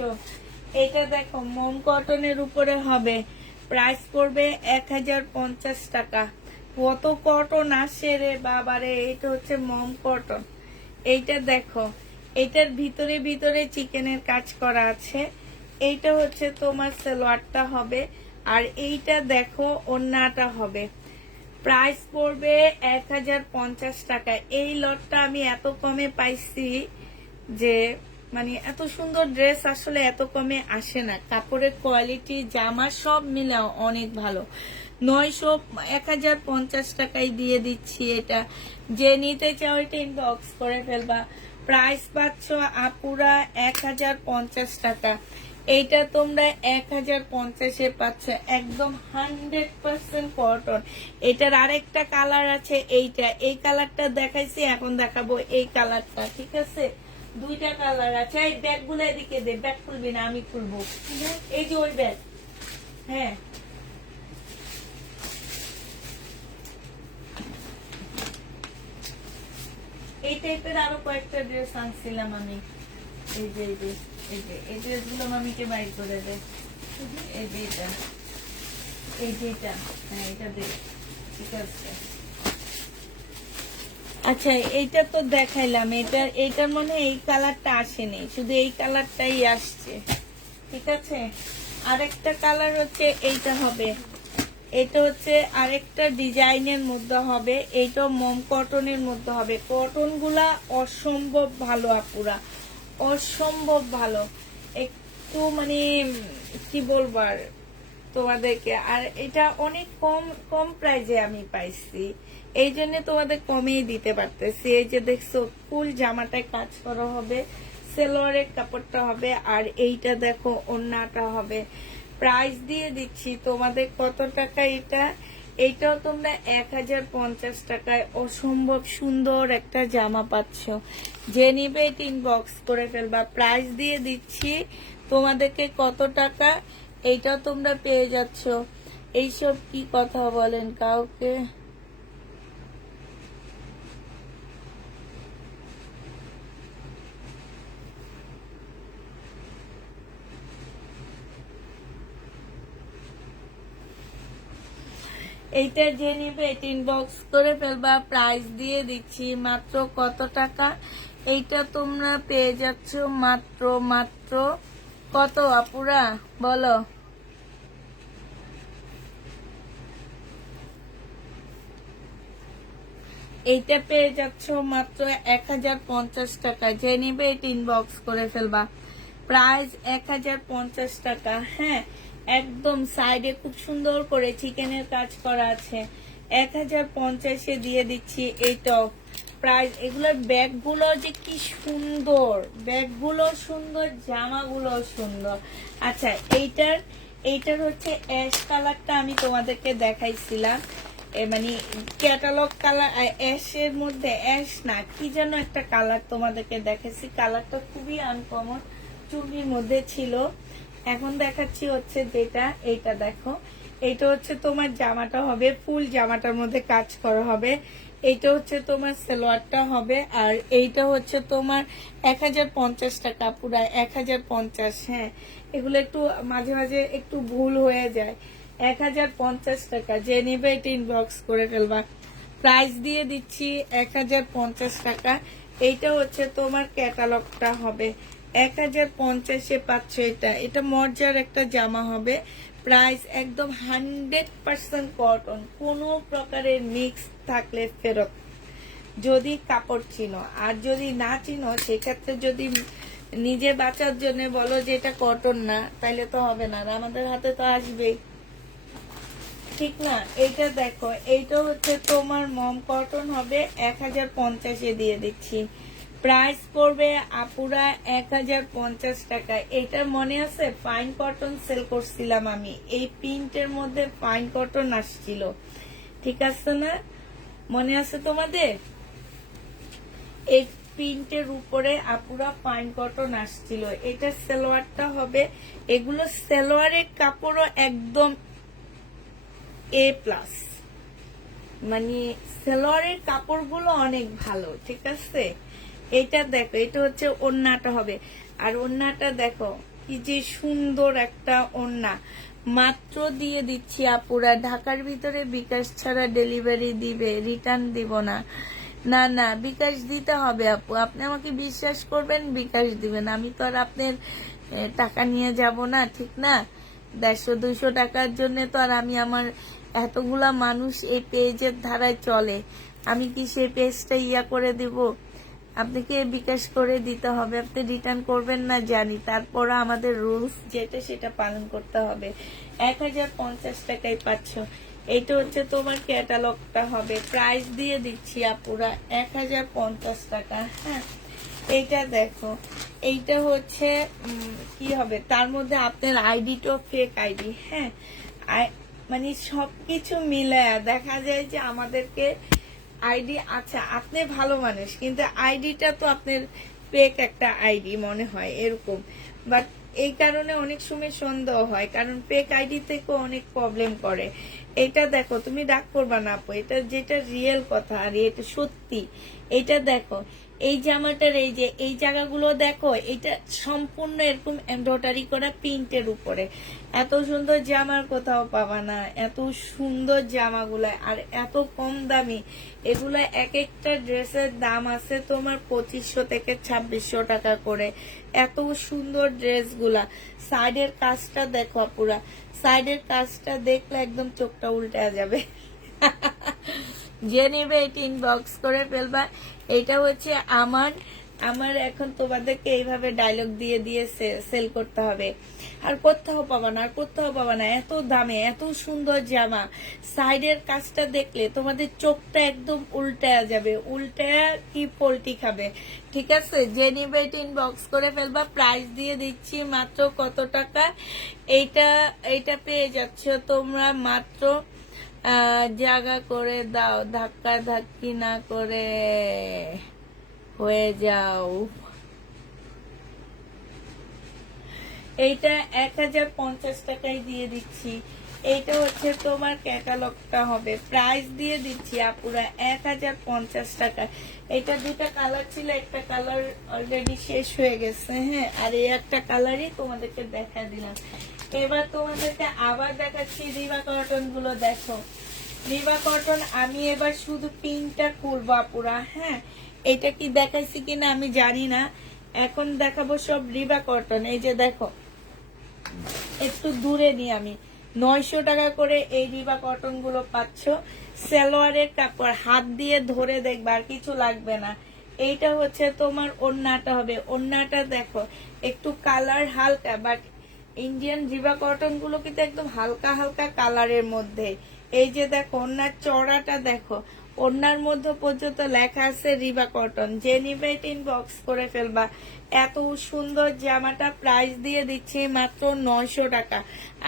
এটা দেখো মোম কটনের উপরে হবে, প্রাইস পড়বে 1050 টাকা। কত কটন আসে রে বাবারে, এটা হচ্ছে মোম কটন। এইটা দেখো, এইটার ভিতরে ভিতরে চিকেনের কাজ করা আছে। এইটা হচ্ছে তোমার সালোয়ারটা হবে, আর এইটা দেখো ওড়নাটা হবে। প্রাইস পড়বে 1050 টাকা। এই লটটা আমি এত কমে পাইছি যে, মানে এত সুন্দর ড্রেস আসলে এত কমে আসে না। কাপড়ের কোয়ালিটি, জামা সব মিলে অনেক ভালো। 1050 টাকায় দিয়ে দিচ্ছি এটা। যে নিতে চাও এটা ইনবক্স করে ফেলবা। প্রাইস পাচ্ছ আপুরা 1050 টাকা। এইটা তোমরা 1050-এ পাচ্ছ, একদম 100% কটন। এটার আরেকটা কালার আছে, এইটা, এই কালারটা দেখাইছি, এখন দেখাবো এই কালারটা, ঠিক আছে? দুইটা কালার আছে। এই ব্যাগগুলো এদিকে দে, ব্যাগ খুলবি না, আমি খুলবো। এই যে ওই ব্যাগ, হ্যাঁ এই টাইপের আরো কয়েকটা ড্রেস আনছিলাম আমি। এই যে এই যে এই ড্রেসগুলো মামিকে বাইর করে দে। এই যে এটা, এই যে এটা, হ্যাঁ এটা দে, ঠিক আছে। আচ্ছা এইটা তো দেখাইলাম, এইটার মনে এই কালারটা আসেনি, শুধু এই কালারটাই আসছে, ঠিক আছে। আরেকটা কালার হচ্ছে এইটা হবে, এটা হচ্ছে আরেকটা ডিজাইনের মধ্যে হবে, এইটা মম কটনের মধ্যে হবে। কটন গুলা অসম্ভব ভালো আপুরা, অসম্ভব ভালো, একটু মানে কি বলবো আর তোমাদেরকে। আর এটা অনেক কম কম প্রাইজে আমি পাইছি, এই জন্য তোমাদের কমেই দিতে পারতেছি। এই যে দেখছো ফুল জামাটায় কাজ করা হবে, সেলোয়ারের কাপড়টা হবে, আর এইটা দেখো ওড়নাটা হবে। প্রাইস দিয়ে দিচ্ছি তোমাদের কত টাকা এটা, এইটাও তোমরা 1050 টাকায় অসম্ভব সুন্দর একটা জামা পাচ্ছ। যে নিবে এটা ইনবক্স করে ফেলবা। প্রাইস দিয়ে দিচ্ছি তোমাদেরকে কত টাকা, এইটাও তোমরা পেয়ে যাচ্ছ। এইসব কি কথা বলেন কাউকে। এইটা যে নিবে এটা ইনবক্স করে ফেলবা। প্রাইস দিয়ে দিচ্ছি মাত্র কত টাকা, এইটা তোমরা পেয়ে যাচ্ছ মাত্র মাত্র কত আপুরা বলো। এইটা পেয়ে যাচ্ছ মাত্র 1050 টাকা। যে নিবে এটা ইনবক্স করে ফেলবা। প্রাইস 1050 টাকা। হ্যাঁ একদম সাইডে খুব সুন্দর করে চিকেনের কাজ করা আছে, 1050-এ দিয়ে দিচ্ছি। এইটাও প্রাইস। এগুলোর ব্যাগগুলো যে কি সুন্দর, ব্যাগগুলো সুন্দর, জামাগুলো সুন্দর। আচ্ছা এইটার হচ্ছে অ্যাশ কালারটা আমি তোমাদেরকে দেখাইছিলাম, মানে ক্যাটালগ কালার, অ্যাশের মধ্যে অ্যাশ না কি যেন একটা কালার তোমাদেরকে দেখাচ্ছি, কালারটা খুবই আনকমন, চুড়ির মধ্যে ছিল। এখন দেখাচ্ছি হচ্ছে যেটা, এইটা দেখো, এইটা হচ্ছে তোমার জামাটা হবে, ফুল জামাটার মধ্যে কাজ করা হবে। এইটা হচ্ছে তোমার সালোয়ারটা হবে, আর এইটা হচ্ছে তোমার 1050 টাকা, পুরা 1050। হ্যাঁ এগুলো একটু মাঝে মাঝে একটু ভুল হয়ে যায়। 1050 টাকা। যে নেবে এটা ইনবক্স করে ফেলবা। প্রাইস দিয়ে দিচ্ছি 1050 টাকা। এইটা হচ্ছে তোমার ক্যাটালগটা হবে, 1050-এ পাচ্ছ। এটা মর্যার একটা জামা হবে। প্রাইস একদম 100% কটন, কোনো প্রকারের মিক্স থাকলে ফেরত, যদি কাপড় চিনো। আর যদি না চিনো সেক্ষেত্রে যদি নিজে বাঁচার জন্য বলো যে এটা কটন না, তাইলে তো হবে না, আর আমাদের হাতে তো আসবেই, ঠিক না। এইটা দেখো, এইটা হচ্ছে তোমার মম কটন হবে, 1050-এ দিয়ে দিচ্ছি। প্রাইস পড়বে আপুরা 1050 টাকা। এইটার মনে আছে ফাইন কটন সেল করছিলাম আমি, এই প্রিন্টের মধ্যে ফাইন কটন আসছিল, ঠিক আছে না, মনে আছে তোমাদের? এই প্রিন্টের উপরে আপুরা ফাইন কটন আসছিল। এটা সালোয়ারটা হবে, এগুলো সালোয়ারের কাপড়ও একদম A+, মানে সালোয়ারের কাপড়গুলো অনেক ভালো, ঠিক আছে। এটা দেখো, এটা হচ্ছে ওড়নাটা হবে, আর ওড়নাটা দেখো কি যে সুন্দর একটা ওড়না। মাত্র দিয়ে দিচ্ছি আপুরা, ঢাকার ভিতরে বিকাশ ছাড়া ডেলিভারি দিবে, রিটার্ন দিব না। না না বিকাশ দিতে হবে আপু, আপনি আমাকে বিশ্বাস করবেন, বিকাশ দিবেন। আমি তো আর আপনার টাকা নিয়ে যাব না, ঠিক না। 150-200 টাকার জন্য তো আর আমি আমার এতগুলা মানুষ এই পেজের ধারায় চলে, আমি কি সেই পেজটা করে দিব? আপনাকে বিকাশ করে দিতে হবে, আপনি রিটার্ন করবেন না জানি, তারপর আমাদের রুলস যেটা সেটা পালন করতে হবে। 1050 টাকায় পাচ্ছ। এইটা হচ্ছে তোমার ক্যাটালগটা হবে। প্রাইস দিয়ে দিচ্ছি আপুরা 1050 টাকা। হ্যাঁ এইটা দেখো, এইটা হচ্ছে কি হবে, তার মধ্যে আপনার আইডিটাও ফেক আইডি। হ্যাঁ মানে সবকিছু মিলে দেখা যায় যে আমাদেরকে আইডি, আচ্ছা আপনি ভালো মানুষ কিন্তু আইডিটা তো আপনার ফেক একটা আইডি মনে হয় এরকম, বাট এই কারণে অনেক সময় সন্দেহ হয়, কারণ ফেক আইডি থেকে অনেক প্রবলেম করে। এটা দেখো, তুমি রাগ করবা না আপু, এটা যেটা রিয়েল কথা আর এটা সত্যি। এটা দেখো, এই জামাটার এই যে এই জায়গাগুলো দেখো, এটা সম্পূর্ণ এরকম এমব্রয়ডারি করা প্রিন্টের উপরে। এত সুন্দর জামার কোথাও পাবা না, এত সুন্দর জামাগুলা আর এত কম দামি। এগুলা এক একটা ড্রেসের দাম আছে তোমার 2500 থেকে 2600 টাকা করে। এত সুন্দর ড্রেসগুলা। সাইডের কাজটা দেখো পুরা, সাইডের কাজটা দেখলে একদম চোখটা উল্টে যাবে। যে নেবে এটা ইনবক্স করে ফেলবা। এটা হচ্ছে আমার এখন তোমাদেরকে এইভাবে ডায়লগ দিয়ে দিয়ে সেল করতে হবে। আর কোথাও পাবা না, আর কোথাও পাবা না এত দামে এত সুন্দর জামা। সাইডের কাজটা দেখলে তোমাদের চোখটা একদম উল্টে যাবে, উল্টে কি পোল্টি খাবে। ঠিক আছে, যে নিবে এটা ইনবক্স করে ফেলবা। প্রাইস দিয়ে দিচ্ছি মাত্র কত টাকা, এইটা পেয়ে যাচ্ছ তোমরা মাত্র জায়গা করে দাও, ধাক্কা ধাক্কি না করে হয়ে যাও। এইটা 1050 টাকায় দিয়ে দিচ্ছি। এইটা হচ্ছে তোমার ক্যাটালগটা হবে, প্রাইস দিয়ে দিচ্ছি আপুরা 1050 টাকা। এটা দুটা কালার ছিল, একটা কালার অলরেডি শেষ হয়ে গেছে। হ্যাঁ, আর এই একটা কালারই তোমাদেরকে দেখা দিলাম। এবার তোমাদেরকে আবার দেখাচ্ছি রিবা কটন গুলো। দেখো রিবা কটন, আমি এবার শুধু পিনটা খুলবো আপুরা। হ্যাঁ, এটা কি দেখাইছি কিনা আমি জানি না, এখন দেখাবো সব রিবা কটন। এই যে দেখো, একটু দূরে নিয়ে আমি 900 টাকা করে এই রিবা কটন গুলো পাচ্ছ। সালোয়ারের কাপড় হাত দিয়ে ধরে দেখবে, আর কিছু লাগবে না। এইটা হচ্ছে তোমার ওড়নাটা হবে, ওড়নাটা দেখো একটু কালার হালকা, বাট ইন্ডিয়ান রিবা কটন গুলো কিন্তু একদম হালকা হালকা কালারের মধ্যে। এই যে দেখো ওড়নার চড়াটা দেখো, ওড়নার মধ্যে পর্যন্ত লেখা আছে রিবা কটন। যে নিবে এটা ইনবক্স করে ফেলবা। এত সুন্দর জামাটা প্রাইস দিয়ে দিচ্ছি মাত্র 900 টাকা।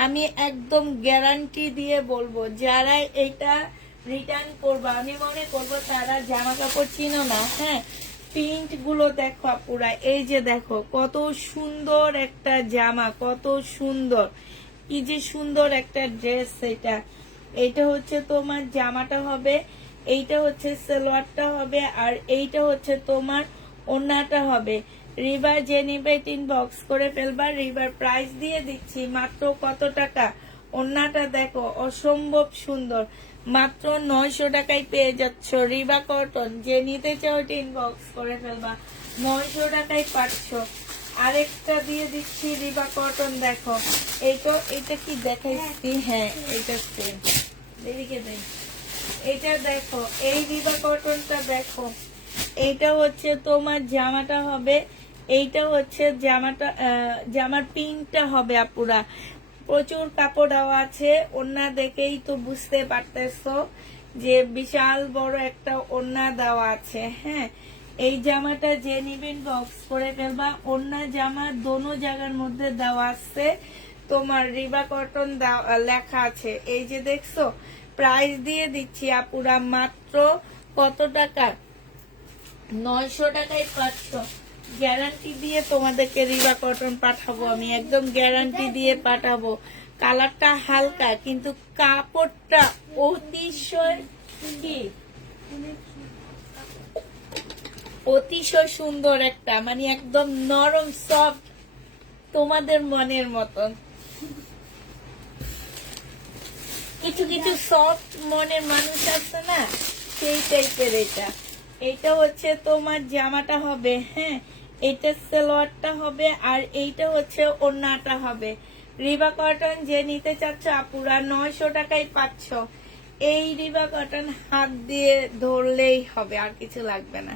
আমি একদম গ্যারান্টি দিয়ে বলবো, যারা এটা রিটার্ন করবা, আমি মনে করবো তারা জামা কাপড় চিনো না। হ্যাঁ, প্রিন্ট গুলো দেখো পুরা, এই যে দেখো কত সুন্দর একটা জামা, কত সুন্দর, কি যে সুন্দর একটা ড্রেস। এইটা হচ্ছে তোমার জামাটা হবে, এইটা হচ্ছে সালোয়ারটা হবে, আর এইটা হচ্ছে তোমার ওড়নাটা হবে। রিবার যে নিবে ইনবক্স করে ফেলবা। রিবার প্রাইস দিয়ে দিচ্ছি মাত্র কত টাকা, ওড়নাটা দেখো অসম্ভব সুন্দর, মাত্র 900 টাকায় পেয়ে যাচ্ছ রিবা কটন। যে নিতে চাও ইনবক্স করে ফেলবা, 900 টাকায় পাচ্ছ। আরেকটা দিয়ে দিচ্ছি রিবা কটন। দেখো এটা কি দেখাইছি, হ্যাঁ এটা সেম, এদিকে দেখ। এটা দেখো এই রিবা কটনটা দেখো, এইটা হচ্ছে তোমার জামাটা হবে, এইটা হচ্ছে জামার পিনটা হবে আপুরা। প্রচুর কাপড় দেওয়া আছে, ওড়না দেখেই তো বুঝতে পারতেছো যে বিশাল বড় একটা ওড়না দেওয়া আছে। হ্যাঁ, এই জামাটা যে নিবেন বক্স করে ফেলবা। ওড়না জামা দোনো জায়গার মধ্যে দেওয়া আছে তোমার রিবা কটন লেখা আছে। এই যে দেখছো, প্রাইস দিয়ে দিচ্ছি আপুরা মাত্র কত টাকা, 900 টাকায় পাচ্ছ। গ্যারান্টি দিয়ে তোমাদেরকে রিবা কটন পাঠাবো, আমি একদম গ্যারান্টি দিয়ে পাঠাবো। কালারটা হালকা কিন্তু কাপড়টা অতিশয় অতিশয় সুন্দর একটা, মানে একদম নরম সফট, তোমাদের মনের মতন। কিছু কিছু সফট মনের মানুষ আছে না, সেই টাইপের। এইটা হচ্ছে তোমার জামাটা হবে। হ্যাঁ, এটা সালোয়ারটা হবে, আর এইটা হচ্ছে ওড়নাটা হবে। রিবা কটন যে নিতে চাচ্ছ আপুরা 900 টাকায় পাচ্ছ। এই রিবা কটন হাত দিয়ে ধরলেই হবে, আর কিছু লাগবে না।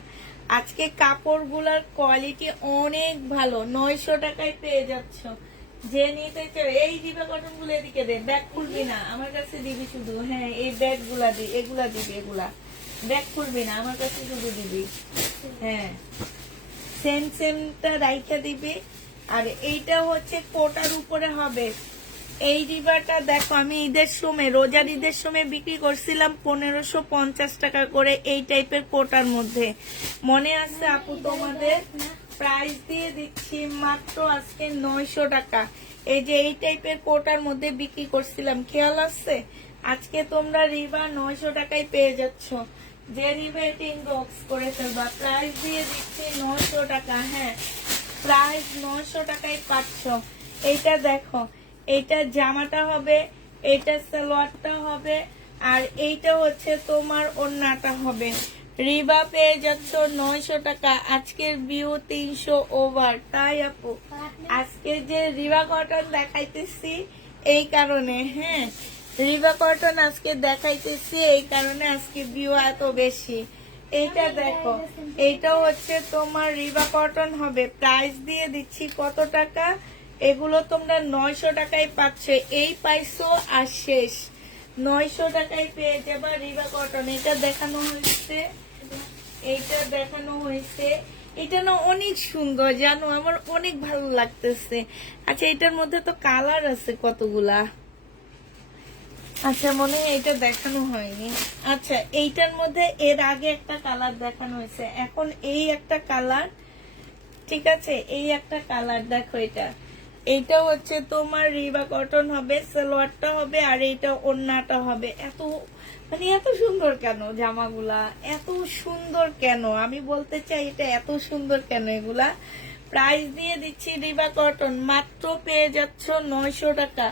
আজকে কাপড়গুলোর কোয়ালিটি অনেক ভালো, 900 টাকায় পেয়ে যাচ্ছ। যে নিতে চাও এই রিবা কটন গুলো এদিকে দে, ব্যাগ খুলবি না, আমার কাছে দিবি শুধু। হ্যাঁ, এই ব্যাগ গুলা এগুলা দিবি, এগুলা ব্যাগ খুলবি না, আমার কাছে শুধু দিবি। হ্যাঁ, সেমটা রাইখা দিবি। আর এইটা হচ্ছে কোটার উপরে হবে। এই রিবাটা দেখো, আমি ঈদের সময়, রোজার ঈদের সময় বিক্রি করছিলাম 1550 টাকা করে এই টাইপের কোটার মধ্যে। মনে আছে আপু তোমাদের? প্রাইস দিয়ে দিচ্ছি মাত্র আজকে 900 টাকা। এই যে এই টাইপের কোটার মধ্যে বিক্রি করছিলাম, খেয়াল আছে? আজকে তোমরা রিবা 900 টাকায় পেয়ে যাচ্ছ। যে নিবে এটা ইনবক্স করে ফেলবা। প্রাইস দিয়ে দিচ্ছি 900 টাকা। হ্যাঁ, প্রাইস 900 টাকায় পাচ্ছ। এইটা দেখো, এইটা জামাটা হবে, এইটা সালোয়ারটা হবে, আর এইটা হচ্ছে তোমার ওড়নাটা হবে। রিবা পেয়ে যাচ্ছ 900 টাকা। আজকের ভিউ 300 ওভার। তাই আপু আজকে যে রিবা কটন দেখাইতেছি এই কারণে, হ্যাঁ রিবা কটন আজকে দেখাইতেছি এই কারণে আজকে ভিউ এত বেশি। এইটা দেখো, এইটা হচ্ছে তোমার রিবা কটন হবে। প্রাইস দিয়ে দিচ্ছি কত টাকা? এগুলো তোমরা 900 টাকায় পাচ্ছ। এই পাইছো আর শেষ। 900 টাকায় পেয়ে যাবা রিবা কটন। এটা দেখানো হয়েছে, এইটা দেখানো হয়েছে। এটা না অনেক সুন্দর জানো, আমার অনেক ভালো লাগতেছে। আচ্ছা, এটার মধ্যে তো কালার আছে কতগুলা। আচ্ছা, মনে হয় এটা দেখানো হয়নি। আচ্ছা, এইটার মধ্যে এর আগে একটা কালার দেখানো হয়েছে, এখন এই একটা কালার। ঠিক আছে, এই একটা কালার দেখো। এইটা হচ্ছে তোমার রিবা কটন হবে, সালোয়ারটা হবে, আর এইটা ওড়নাটা হবে। এত মানে এত সুন্দর কেন জামাগুলা, এত সুন্দর কেন? আমি বলতে চাই এটা এত সুন্দর কেন এগুলা। প্রাইস দিয়ে দিচ্ছি রিবা কটন, মাত্র পেয়ে যাচ্ছ 900 টাকা।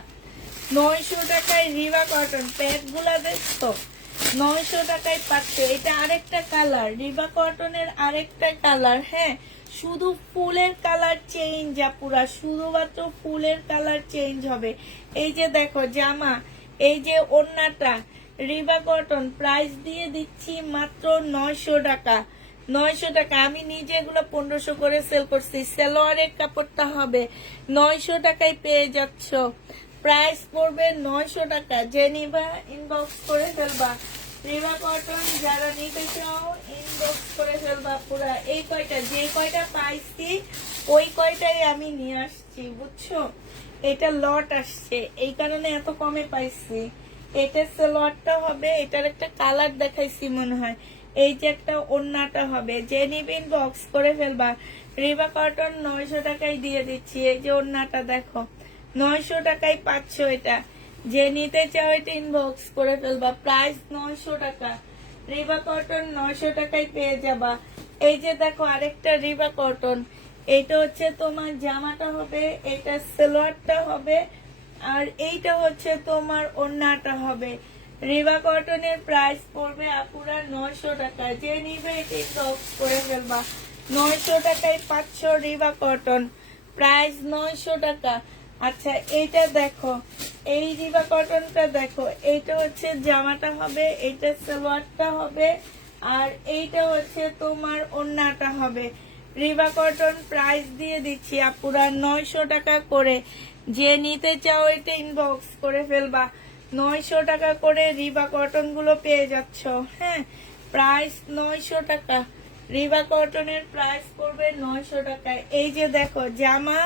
900 টাকায় রিবা কটন। প্যাড গুলা দেখছো, 900 টাকায় পাচ্ছ। এটা আরেকটা কালার, রিবা কটনের আরেকটা কালার। হ্যাঁ, শুধু ফুলের কালার চেঞ্জ, পুরা শুধুমাত্র ফুলের কালার চেঞ্জ হবে। এই যে দেখো জামা, এই যে ওড়নাটা রিবা কটন। প্রাইস দিয়ে দিচ্ছি মাত্র 900 টাকা। 900 টাকা। আমি নিজে এগুলো 1500 করে সেল করছি। সালোয়ারের কাপড়টা হবে 900 টাকায় পেয়ে যাচ্ছ। প্রাইস পড়বে 900 টাকা। যে নিবা ইনবক্স করে ফেলবা। রিবা কটন যারা নিতে চাও ইনবক্স করে ফেলবা পুরা। এই কয়টা, যে কয়টা পাইছি ওই কয়টাই আমি নিয়ে আসছি, বুঝছো। এটা লট আসছে এই কারণে এত কমে পাইছি। এটা সালোয়ারটা হবে, এটার একটা কালার দেখাইছি মনে হয়। এই যে একটা ওড়নাটা হবে। যে নিবে ইনবক্স করে ফেলবা। রিবা কটন 900 টাকায় দিয়ে দিচ্ছি। এই যে ওড়নাটা দেখো, 900 টাকায় পাচ্ছ এটা। যে নিতে চাও এটা ইনবক্স করে ফেলবা। প্রাইস 900 টাকা। রিবা কটন 900 টাকায় পেয়ে যাবা। এই যে দেখো আরেকটা রিবা কটন। এইটা হচ্ছে তোমার জামাটা হবে, এটা সালোয়ারটা হবে, আর এইটা হচ্ছে তোমার ওড়নাটা হবে। রিবা কটনের প্রাইস পড়বে আপুরা 900 টাকা। যে নিবে এটা ইনবক্স করে ফেলবা। 900 টাকায় পাচ্ছ রিবা কটন। প্রাইস 900 টাকা। আচ্ছা, এইটা দেখো, এই রিবা কটনটা দেখো। এইটা হচ্ছে জামাটা হবে, এইটা সালোয়ারটা হবে, আর এইটা হচ্ছে তোমার ওড়নাটা হবে। রিবা কটন প্রাইস দিয়ে দিচ্ছি আপুরা 900 টাকা করে। যে নিতে চাও এটা ইনবক্স করে ফেলবা। 900 টাকা করে রিবা কটন গুলো পেয়ে যাচ্ছ। হ্যাঁ, প্রাইস 900 টাকা। রিবা কটনের প্রাইস পড়বে 900 টাকায়। এই যে দেখো জামা,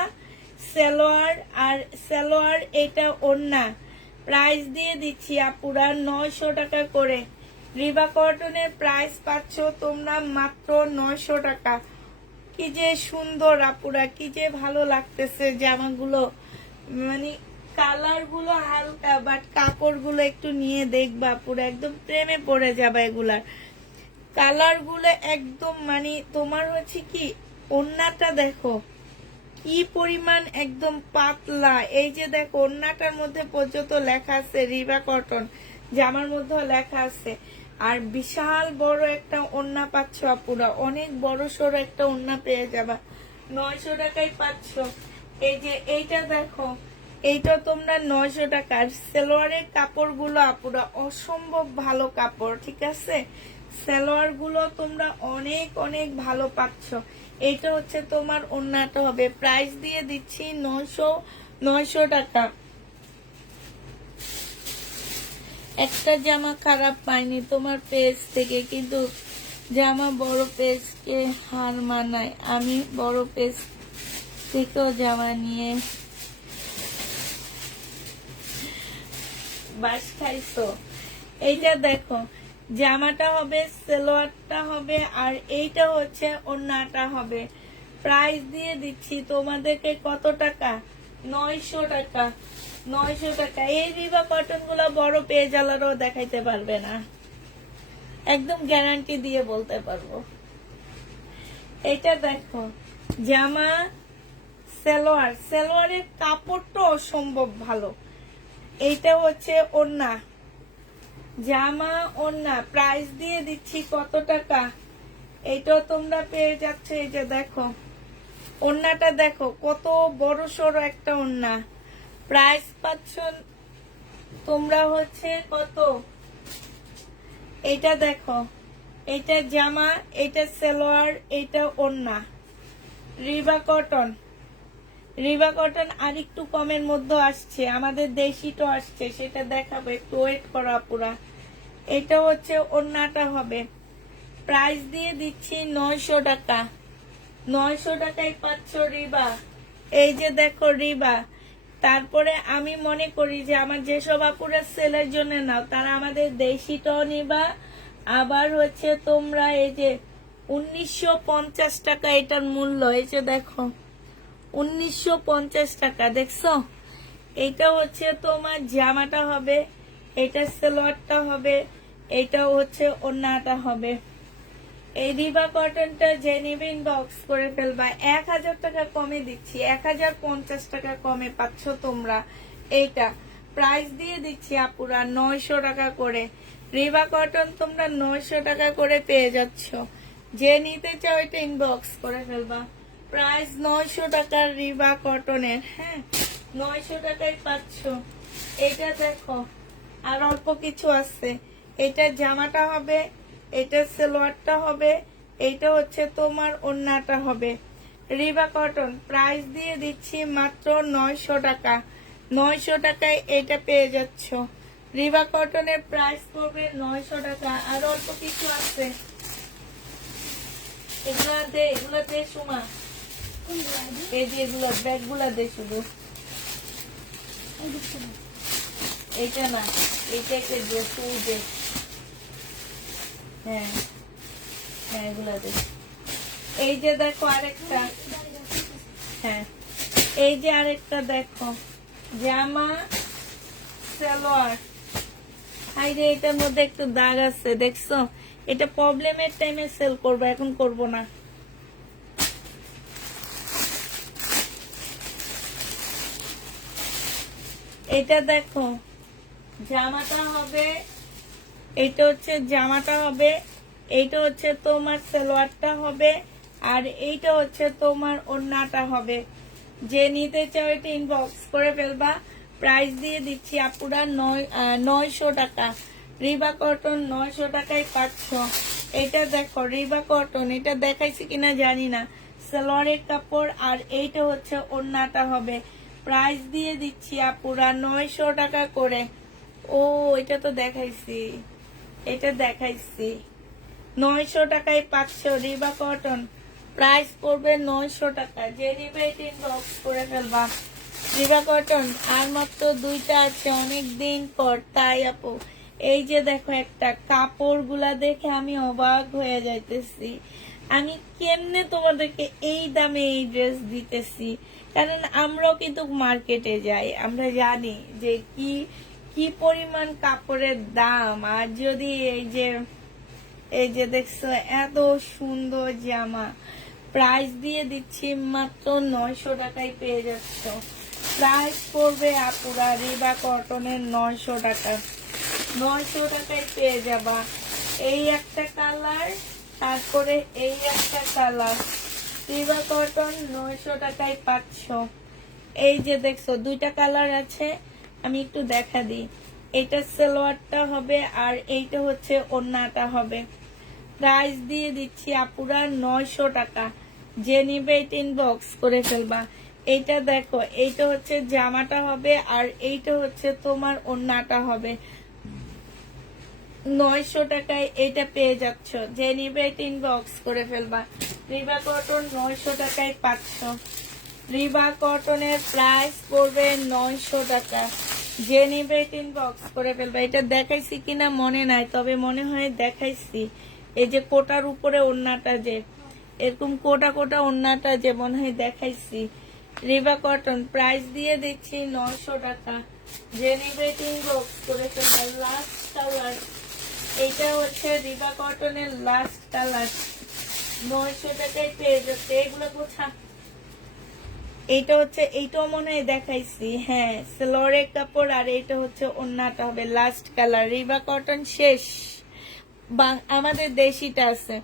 সালোয়ার, আর সালোয়ার এটা ওড়না। প্রাইস দিয়ে দিচ্ছি আপুরা 900 টাকা করে। রিবা কটনের প্রাইস পাচ্ছ তোমরা মাত্র 900 টাকা। কি যে সুন্দর আপুরা, কি যে ভালো লাগতেছে জামাগুলো। মানে কালার গুলো হালকা, বাট কাপড় গুলো একটু নিয়ে দেখবা পুরো একদম প্রেমে পড়ে যাবে এগুলার। কালার গুলো একদম মানে তোমার হচ্ছে কি, ওড়নাটা দেখো কি পরিমাণ একদম পাতলা। এই যে দেখো ওড়নাটার মধ্যে পর্যন্ত লেখা আছে রিবা কটন, জামার মধ্যে লেখা আছে। আর বিশাল বড় একটা ওড়না পাচ্ছ আপুরা, অনেক বড় সড়ো একটা ওড়না পেয়ে যাবা। 900 টাকায় পাচ্ছ। এই যে এইটা দেখো, এইটা তোমরা 900 টাকা। সালোয়ারের কাপড় গুলো আপুরা অসম্ভব ভালো কাপড়, ঠিক আছে। সালোয়ার গুলো তোমরা অনেক অনেক ভালো পাচ্ছ। এইটা হচ্ছে তোমার ওড়নাটা হবে। প্রাইস দিয়ে দিচ্ছি 900 টাকা। একটা জামা খারাপ পাইনি তোমার পেজ থেকে, কিন্তু জামা বড় পেজকে হার মানায়। আমি বড় পেজ থেকেও জামা নিয়ে বাস খাইছো। এইটা দেখো জামাটা হবে, সালোয়ারটা হবে, আর এইটা হচ্ছে ওড়নাটা হবে। প্রাইস দিয়ে দিচ্ছি তোমাদেরকে কত টাকা? 900 টাকা। 900 টাকা। এই রিবা কটন গুলো বড় পেজ আলারও দেখাইতে পারবে না। একদম গ্যারান্টি দিয়ে বলতে পারবো। এটা দেখো জামা সালোয়ার, সালোয়ারের কাপড়টা অসম্ভব ভালো। এইটা হচ্ছে ওড়না, জামা ওড়না, প্রাইস দিয়ে দিচ্ছি কত টাকা, এইটাও তোমরা পেয়ে যাচ্ছ। এই যে দেখো ওড়নাটা দেখো কত বড় সড়ো একটা ওড়না, প্রাইস পাচ্ছ তোমরা হচ্ছে কত। এটা দেখো, এটা জামা, এটা সালোয়ার, এটা ওড়না, রিবা কটন। রিবা কটন আর একটু কমের মধ্যে আসছে, আমাদের দেশিটা আসছে, সেটা দেখাবো, একটু ওয়েট করো আপুরা। এটা হচ্ছে ওড়নাটা হবে, প্রাইস দিয়ে দিচ্ছি 900 টাকা। 900 টাকায় পাচ্ছ রিবা। এই যে দেখো রিবা। তারপরে আমি মনে করি যে আমার যেসব আপুরা সেলের জন্য নাও তারা আমাদের দেশিটাও নিবা। আবার হচ্ছে তোমরা এই যে 1950 টাকা এটার মূল্য, এই যে দেখো 1950 টাকা, দেখছো। এটা হচ্ছে তোমার জামাটা হবে, এটা সালোয়ারটা হবে, এটাও হচ্ছে ওড়নাটা হবে। এই রিবা কটনটা যে নিবে ইনবক্স করে ফেলবা। 1000 টাকা কমে দিচ্ছি, 1050 টাকা কমে পাচ্ছ তোমরা। এইটা প্রাইস দিয়ে দিচ্ছি আপুরা 900 টাকা করে। রিবা কটন তোমরা 900 টাকা করে পেয়ে যাচ্ছ। যে নিতে চাও এটা ইনবক্স করে ফেলবা। প্রাইস 900 টাকার রিবা কটনের, হ্যাঁ 900 টাকায় পাচ্ছ। এটা দেখো আর অল্প কিছু আছে। এটা জামাটা হবে, এটা সালোয়ারটা হবে, এইটা হচ্ছে তোমার ওড়নাটা হবে। রিবা কটন প্রাইস দিয়ে দিচ্ছি মাত্র 900 টাকা। 900 টাকায় এটা পেয়ে যাচ্ছ। রিবা কটনের প্রাইস পড়বে 900 টাকা। আর অল্প কিছু আছে, এগুলা দে সুমা। এই যে এগুলো ব্যাগগুলা দে শুধু, এইটা না, এইটা একটা ড্রেস দে। হ্যাঁ হ্যাঁ এগুলা দে। এই যে দেখো আরেকটা, হ্যাঁ এই যে আরেকটা দেখো জামা সালোয়ার। হাইরে এটার মধ্যে একটু দাগ আছে, দেখছো। এটা প্রবলেমের টাইমে সেল করবো, এখন করব না। এটা দেখো জামাটা হবে, এইটা হচ্ছে জামাটা হবে, এইটা হচ্ছে তোমার সালোয়ারটা হবে, আর এইটা হচ্ছে তোমার ওড়নাটা হবে। যে নিতে চাও এটা ইনবক্স করে ফেলবা। প্রাইস দিয়ে দিচ্ছি আপুরা 900 টাকা। রিবা কটন 900 টাকায় পাচ্ছ। এটা দেখো রিবা কটন, এটা দেখাইছি কিনা জানি না, সালোয়ারের কাপড়, আর এইটা হচ্ছে ওড়নাটা হবে। প্রাইস দিয়ে দিচ্ছি আপুরা 900 টাকা করে। ও এটা তো দেখাইছি, এটা দেখাইছি। 900 টাকায় পাচ্ছ রিবা কটন। প্রাইস পড়বে 900 টাকা। যে নিবে এটা ইনবক্স করে ফেলবা। রিবা কটন আর মাত্র 2টা আছে, অনেক দিন পর, তাই আপু। এই যে দেখো একটা, কাপড় গুলা দেখে আমি অবাক হয়ে যাইতেছি। আমি কেমনে তোমাদেরকে এই দামে এই ড্রেস দিতেছি, কারণ আমরাও কিন্তু মার্কেটে যাই, আমরা জানি যে কি কি পরিমাণ কাপড়ের দাম। আর যদি এই যে দেখছো এত সুন্দর জামা, প্রাইস দিয়ে দিচ্ছি মাত্র 900 টাকায় পেয়ে যাচ্ছ। প্রাইস পড়বে আপুরা রিবা কটনের 900 টাকা। 900 টাকায় পেয়ে যাবা। এই একটা কালার, তারপরে এই একটা কালার, রিবা কটন 900 টাকায় পাচ্ছ। এই যে দেখছো 2টা কালার আছে, আমি একটু দেখা দিই। এটা সালোয়ারটা হবে, আর এইটা হচ্ছে ওড়নাটা হবে। প্রাইস দিয়ে দিচ্ছি আপুরা 900 টাকা। যে নিবে এটা ইনবক্স করে ফেলবা। এইটা দেখো, এইটা হচ্ছে জামাটা হবে, আর এইটা হচ্ছে তোমার ওড়নাটা হবে। 900 টাকায় এটা পেয়ে যাচ্ছ। যে নিবে এটা ইনবক্স করে ফেলবা। রিবা কটন 900 টাকায় পাচ্ছ। রিবা কটনের প্রাইস পড়বে 900 টাকা। যে নিবে এটা ইনবক্স করে ফেলবা। এটা দেখাইছি কিনা মনে নাই, তবে মনে হয় দেখাইছি। এই যে কোটার উপরে ওড়নাটা, যে এরকম কোটা কোটা ওড়নাটা যে মনে হয় দেখাইছি। রিবা কটন প্রাইস দিয়ে দিচ্ছি 900 টাকা। যে নিবে এটা ইনবক্স করে ফেলবা। লাস্ট কালার, এইটা হচ্ছে রিবা কটনের লাস্ট কালার, 900 টাকায় পেয়ে যাচ্ছে। এগুলো কোথা, এইটা হচ্ছে, এইটাও মনে হয় দেখাইছি, হ্যাঁ সেলোয়ারের কাপড়, আর এইটা হচ্ছে ওন্নাটা হবে লাস্ট কালার। রিবা কটন শেষ, আমাদের দেশিটা আছে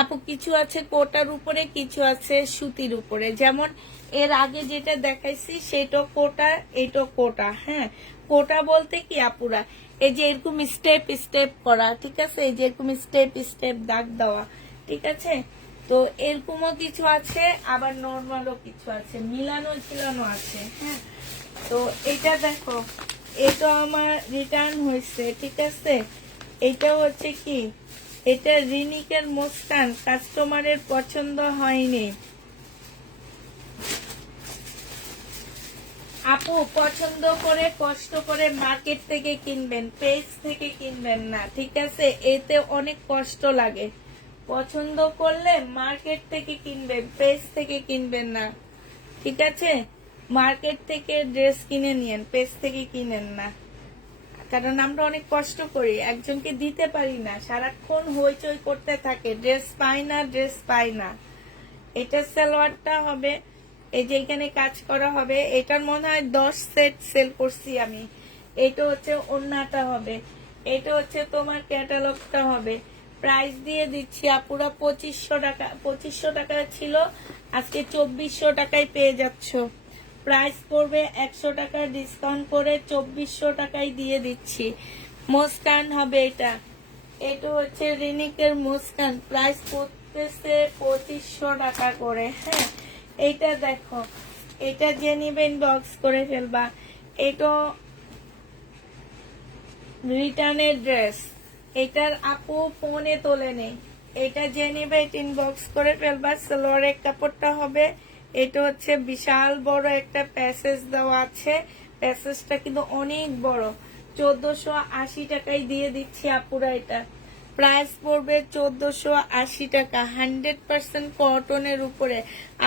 আপু, কিছু আছে কোটার উপরে, কিছু আছে সুতির উপরে। যেমন এর আগে যেটা দেখাইছি সেটা কোটা, এইটা কোটা। হ্যাঁ, কোটা বলতে কি আপুরা, এই যে এরকম স্টেপ স্টেপ করা, ঠিক আছে, এই যে এরকম স্টেপ স্টেপ দাগ দেওয়া, ঠিক আছে। তো এরকমও কিছু আছে, আবার নর্মালও কিছু আছে, মিলানো ঝিলানো আছে। হ্যাঁ, তো এটা দেখো, এটা আমার রিটার্ন হয়েছে, ঠিক আছে। এটা হচ্ছে কি, এটা রিনিকের মুস্কান, কাস্টমারের পছন্দ হয়নি আপু, পছন্দ করে কষ্ট করে মার্কেট থেকে কিনবেন, পেজ থেকে কিনবেন না, ঠিক আছে, এতে অনেক কষ্ট লাগে। পছন্দ করলে মার্কেট থেকে কিনবেন, পেজ থেকে কিনবেন না, ঠিক আছে। মার্কেট থেকে ড্রেস কিনে নিয়েন, পেজ থেকে কিনেন না, কারণ আমরা অনেক কষ্ট করি, একজনকে দিতে পারি না, সারাক্ষণ হইচই করতে থাকে, ড্রেস পাই না, ড্রেস পাই না। এটা সালোয়ারটা হবে, এই যে এখানে কাজ করা হবে, এটার মনে হয় 10 সেট সেল করছি আমি। এটা হচ্ছে ওন্নাটা হবে, এটা হচ্ছে তোমার ক্যাটালগটা হবে। প্রাইস দিয়ে দিচ্ছি আপুরা 2500 টাকা, 2500 টাকা ছিল, আজকে 2400 টাকায় পেয়ে যাচ্ছ। প্রাইস পড়বে 100 টাকা ডিসকাউন্ট করে 2400 টাকায় দিয়ে দিচ্ছি। মুস্কান হবে এটা, এটা হচ্ছে রিনিকের মুস্কান, প্রাইস পড়তেছে 2500 টাকা করে। হ্যাঁ, এইটা দেখো, এটা যে নিবে ইনবক্স করে ফেলবা, এটা রিটার্নের ড্রেস, এটার আপু ফোনে তোলে নেই, এটা যে নিবে এটা ইনবক্স করে ফেলবা। সালোয়ারের কাপড়টা হবে, এটা হচ্ছে বিশাল বড় একটা প্যাসেজ দেওয়া আছে, প্যাসেজটা কিন্তু অনেক বড়। 1480 টাকায় দিয়ে দিচ্ছি আপুরা, এটা প্রাইস পড়বে 1480 টাকা, 100% কটনের উপরে।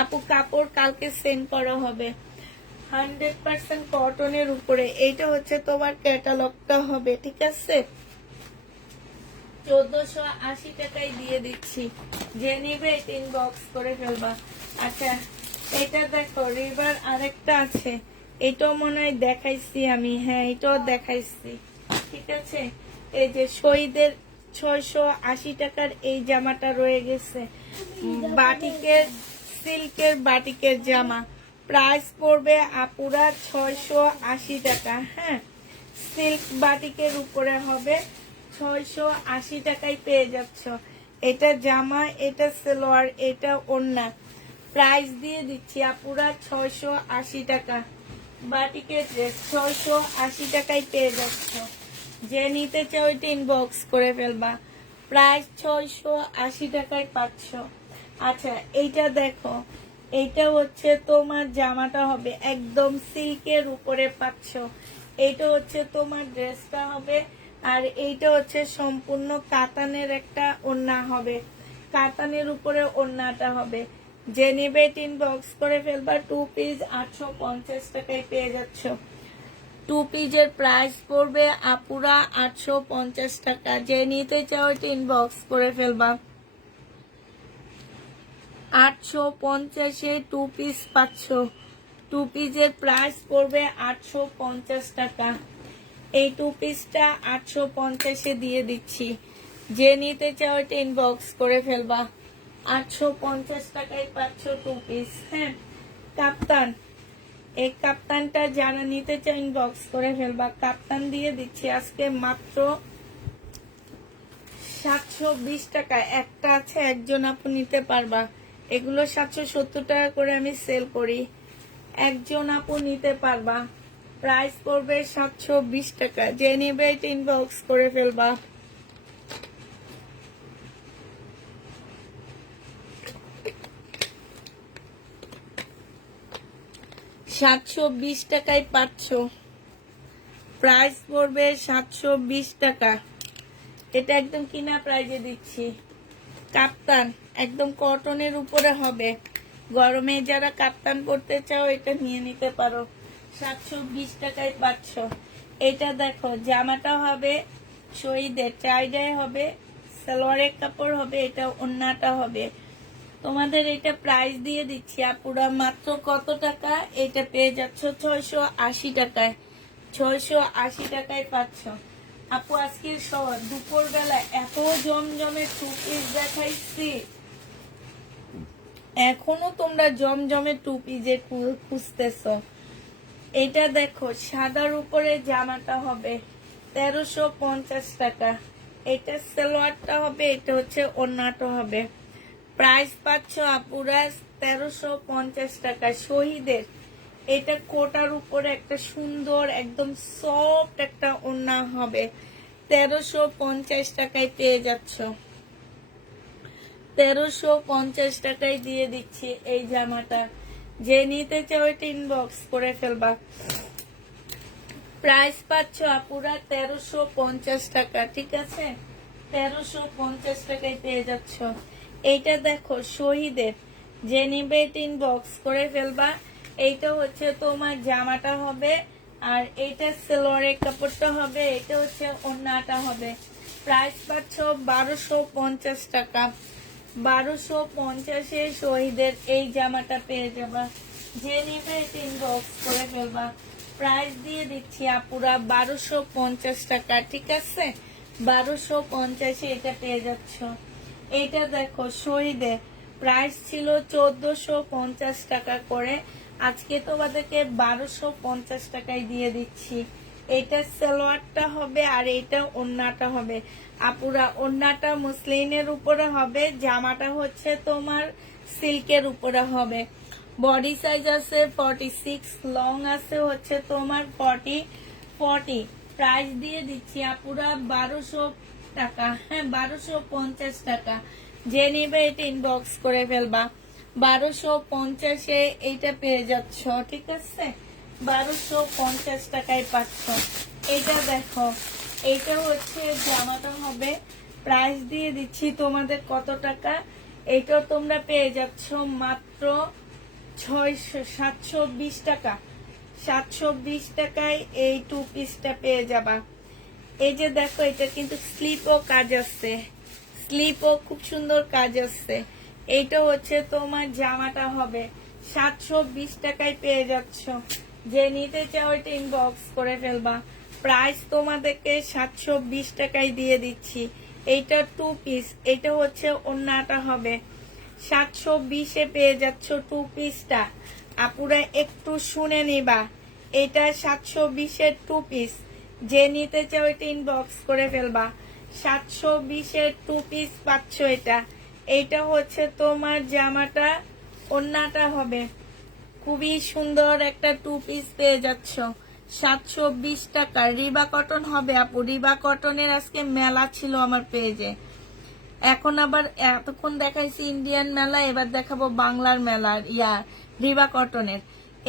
আপু কাপড় কালকে সেন্ড করা হবে, 100% কটনের উপরে। এইটা হচ্ছে তোমার ক্যাটালগটা হবে, ঠিক আছে, 1480 টাকায় দিয়ে দিচ্ছি, যে নিবে ইনবক্স করে ফেলবা। আচ্ছা, এটা দেখো, রিভার আরেকটা আছে, এটাও মনে হয় দেখাইছি আমি, হ্যাঁ এটাও দেখাইছি, ঠিক আছে। এই যে শহীদের 680 টাকার এই জামাটা রয়ে গেছে, বাটিকের, সিল্কের বাটিকের জামা, প্রাইস পড়বে আপুরা 680 টাকা। হ্যাঁ, সিল্ক বাটিকের উপরে হবে, 680 টাকায় পেয়ে যাচ্ছ। এটা জামা, এটা সালোয়ার, এটা ওড়না, প্রাইস দিয়ে দিচ্ছি আপুরা 680 টাকা। বাটিকের ড্রেস 680 টাকায় পেয়ে যাচ্ছ, যে নিতে চাও ওইটা ইনবক্স করে ফেলবা, প্রাইস 680 টাকায় পাচ্ছ। আচ্ছা, এইটা দেখো, এইটা হচ্ছে তোমার জামাটা হবে একদম সিল্কের উপরে পাচ্ছ, এইটা হচ্ছে তোমার ড্রেসটা হবে, আর এইটা হচ্ছে সম্পূর্ণ কাতানের একটা ওড়না হবে, কাতানের উপরে ওড়নাটা হবে। যে নিবে ইনবক্স করে ফেলবা, 2 পিস 850 টাকায় পেয়ে যাচ্ছ। 2 পিসের প্রাইস পড়বে আপুরা 850 টাকা, যে নিতে চাও এটা ইনবক্স করে ফেলবা। 850-এ 2 পিস পাচ্ছ, 2 পিসের প্রাইস পড়বে 850 টাকা। এই 2 পিসটা 850-এ দিয়ে দিচ্ছি, যে নিতে চাও এটা ইনবক্স করে ফেলবা, 850 টাকায় পাচ্ছ 2 পিস। হ্যাঁ, কাপ্তান, এই কাপ্তানটা যারা নিতে চাও ইনবক্স করে ফেলবা, কাপ্তান দিয়ে দিচ্ছি আজকে মাত্র 720 টাকা, একটা আছে, একজন আপু নিতে পারবা, এগুলো 770 টাকা করে আমি সেল করি, একজন আপু নিতে পারবা, প্রাইস পড়বে 720 টাকা, যে নেবে এটা ইনবক্স করে ফেলবা। 720 টাকায় পাচ্ছ, প্রাইস পড়বে 720 টাকা, এটা একদম কিনা প্রাইজে দিচ্ছি। কাপ্তান একদম কটনের উপরে হবে, গরমে যারা কাপ্তান পরতে চাও এটা নিয়ে নিতে পারো, 720 টাকায় পাচ্ছ। এটা দেখো জামাটা হবে শহীদের টাইডাই হবে, সালোয়ারের কাপড় হবে, এটা ওন্নাটা হবে। তোমাদের এটা প্রাইস দিয়ে দিচ্ছি আপুরা মাত্র কত টাকা? এটা পেয়ে যাচ্ছ 680 টাকায়। 680 টাকায় পাচ্ছ আপু। আজকের দুপুর বেলা এত জমজমে টু পিস দেখাইছি, এখনো তোমরা জমজমে টু পিসে খুঁজতেছ। এটা দেখো সাদার উপরে জামাটা হবে 1350 টাকা। এটা সালোয়ারটা হবে, এটা হচ্ছে ওন্নাটা হবে। প্রাইস পাচ্ছ আপুরা 1350 টাকা শহীদের। এটা কোটার উপরে একটা সুন্দর একদম সফট একটা ওন্না হবে, 1350 টাকায় পেয়ে যাচ্ছ। 1350 টাকায় দিয়ে দিচ্ছি এই জামাটা। যে নিতে চাও এটা ইনবক্স করে ফেলবা। প্রাইস পাচ্ছ আপুরা 1350 টাকা, ঠিক আছে? 1350 টাকায় পেয়ে যাচ্ছ। এইটা দেখো শহীদের, যে নিবে এটা ইনবক্স করে ফেলবা। এইটা হচ্ছে তোমার জামাটা হবে, আর এইটা সালোয়ারের কাপড়টা হবে, এটা হচ্ছে ওন্নাটা হবে। প্রাইস পাচ্ছ 1250 টাকা। 1250-এ শহীদের এই জামাটা পেয়ে যাবা। যে নিবে এটা ইনবক্স করে ফেলবা। প্রাইস দিয়ে দিচ্ছি আপুরা 1250 টাকা, ঠিক আছে? 1250-এ এটা পেয়ে যাচ্ছ। এটা দেখো শহীদের প্রাইস ছিল 1450 টাকা করে, আজকে তোমাদেরকে 1250 টাকায় দিয়ে দিচ্ছি। এটা সালোয়ারটা হবে আর এটা ওন্নাটা হবে আপুরা। ওন্নাটা মুসলিনের উপরে হবে, জামাটা হচ্ছে তোমার সিল্কের উপরে হবে। বডি সাইজ আছে 46, লং আছে হচ্ছে তোমার 40। প্রাইস দিয়ে দিচ্ছি আপুরা 1200 টাকা, হ্যাঁ 1250 টাকা। যে নেবে এটা ইনবক্স করে ফেলবা। 1250-এ এইটা পেয়ে যাচ্ছ, ঠিক আছে? 1250 টাকায় পাচ্ছ। এটা দেখো, এইটা হচ্ছে জামাটা হবে। প্রাইস দিয়ে দিচ্ছি তোমাদের কত টাকা? এইটা তোমরা পেয়ে যাচ্ছ মাত্র 720 টাকা। 720 টাকায় এই টু পিসটা পেয়ে যাবা। এই যে দেখো, এটা কিন্তু স্লিপও কাজ আছে, স্লিপও খুব সুন্দর কাজ আছে। এইটা হচ্ছে তোমার জামাটা হবে 720 টাকায় পেয়ে যাচ্ছ। যে নিতে চাও এটা ইনবক্স করে ফেলবা। প্রাইস তোমাদেরকে 720 টাকায় দিয়ে দিচ্ছি। এইটা টু পিস, এটা হচ্ছে ওন্নাটা হবে। 720-এ পেয়ে যাচ্ছ টু পিসটা। আপুরা একটু শুনে নিবা, এটা 720-এর টু পিস। যে নিতে চাও এটা ইনবক্স করে ফেলবা। 720-এর টু পিস পাচ্ছ এটা। এইটা হচ্ছে তোমার জামাটা, ওন্নাটা হবে। খুবই সুন্দর একটা টু পিস পেয়ে যাচ্ছ 720 টাকা। রিবা কটন হবে আপু। রিবা কটনের আজকে মেলা ছিল আমার পেজে। এখন আবার এতক্ষণ দেখাইছি ইন্ডিয়ান মেলা, এবার দেখাবো বাংলার মেলার রিবা কটনের।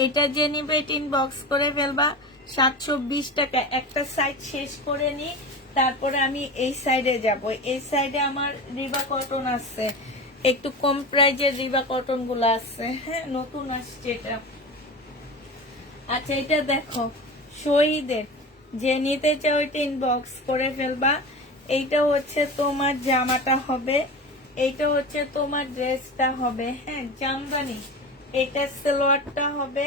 এটা যে নিবে এটা ইনবক্স করে ফেলবা। 720 টাকা। একটা সাইড শেষ করে নি, তারপরে আমি এই সাইডে যাব। এই সাইডে আমার রিবা কটন আছে, একটু কম প্রাইজের রিবা কটন গুলো আছে, হ্যাঁ নতুন আসছে এটা। আচ্ছা এটা দেখো শহীদের, যে নিতে চাও এটা ইনবক্স করে ফেলবা। এইটা হচ্ছে তোমার জামাটা হবে, এইটা হচ্ছে তোমার ড্রেসটা হবে, হ্যাঁ জামদানি। এটা সালোয়ারটা হবে,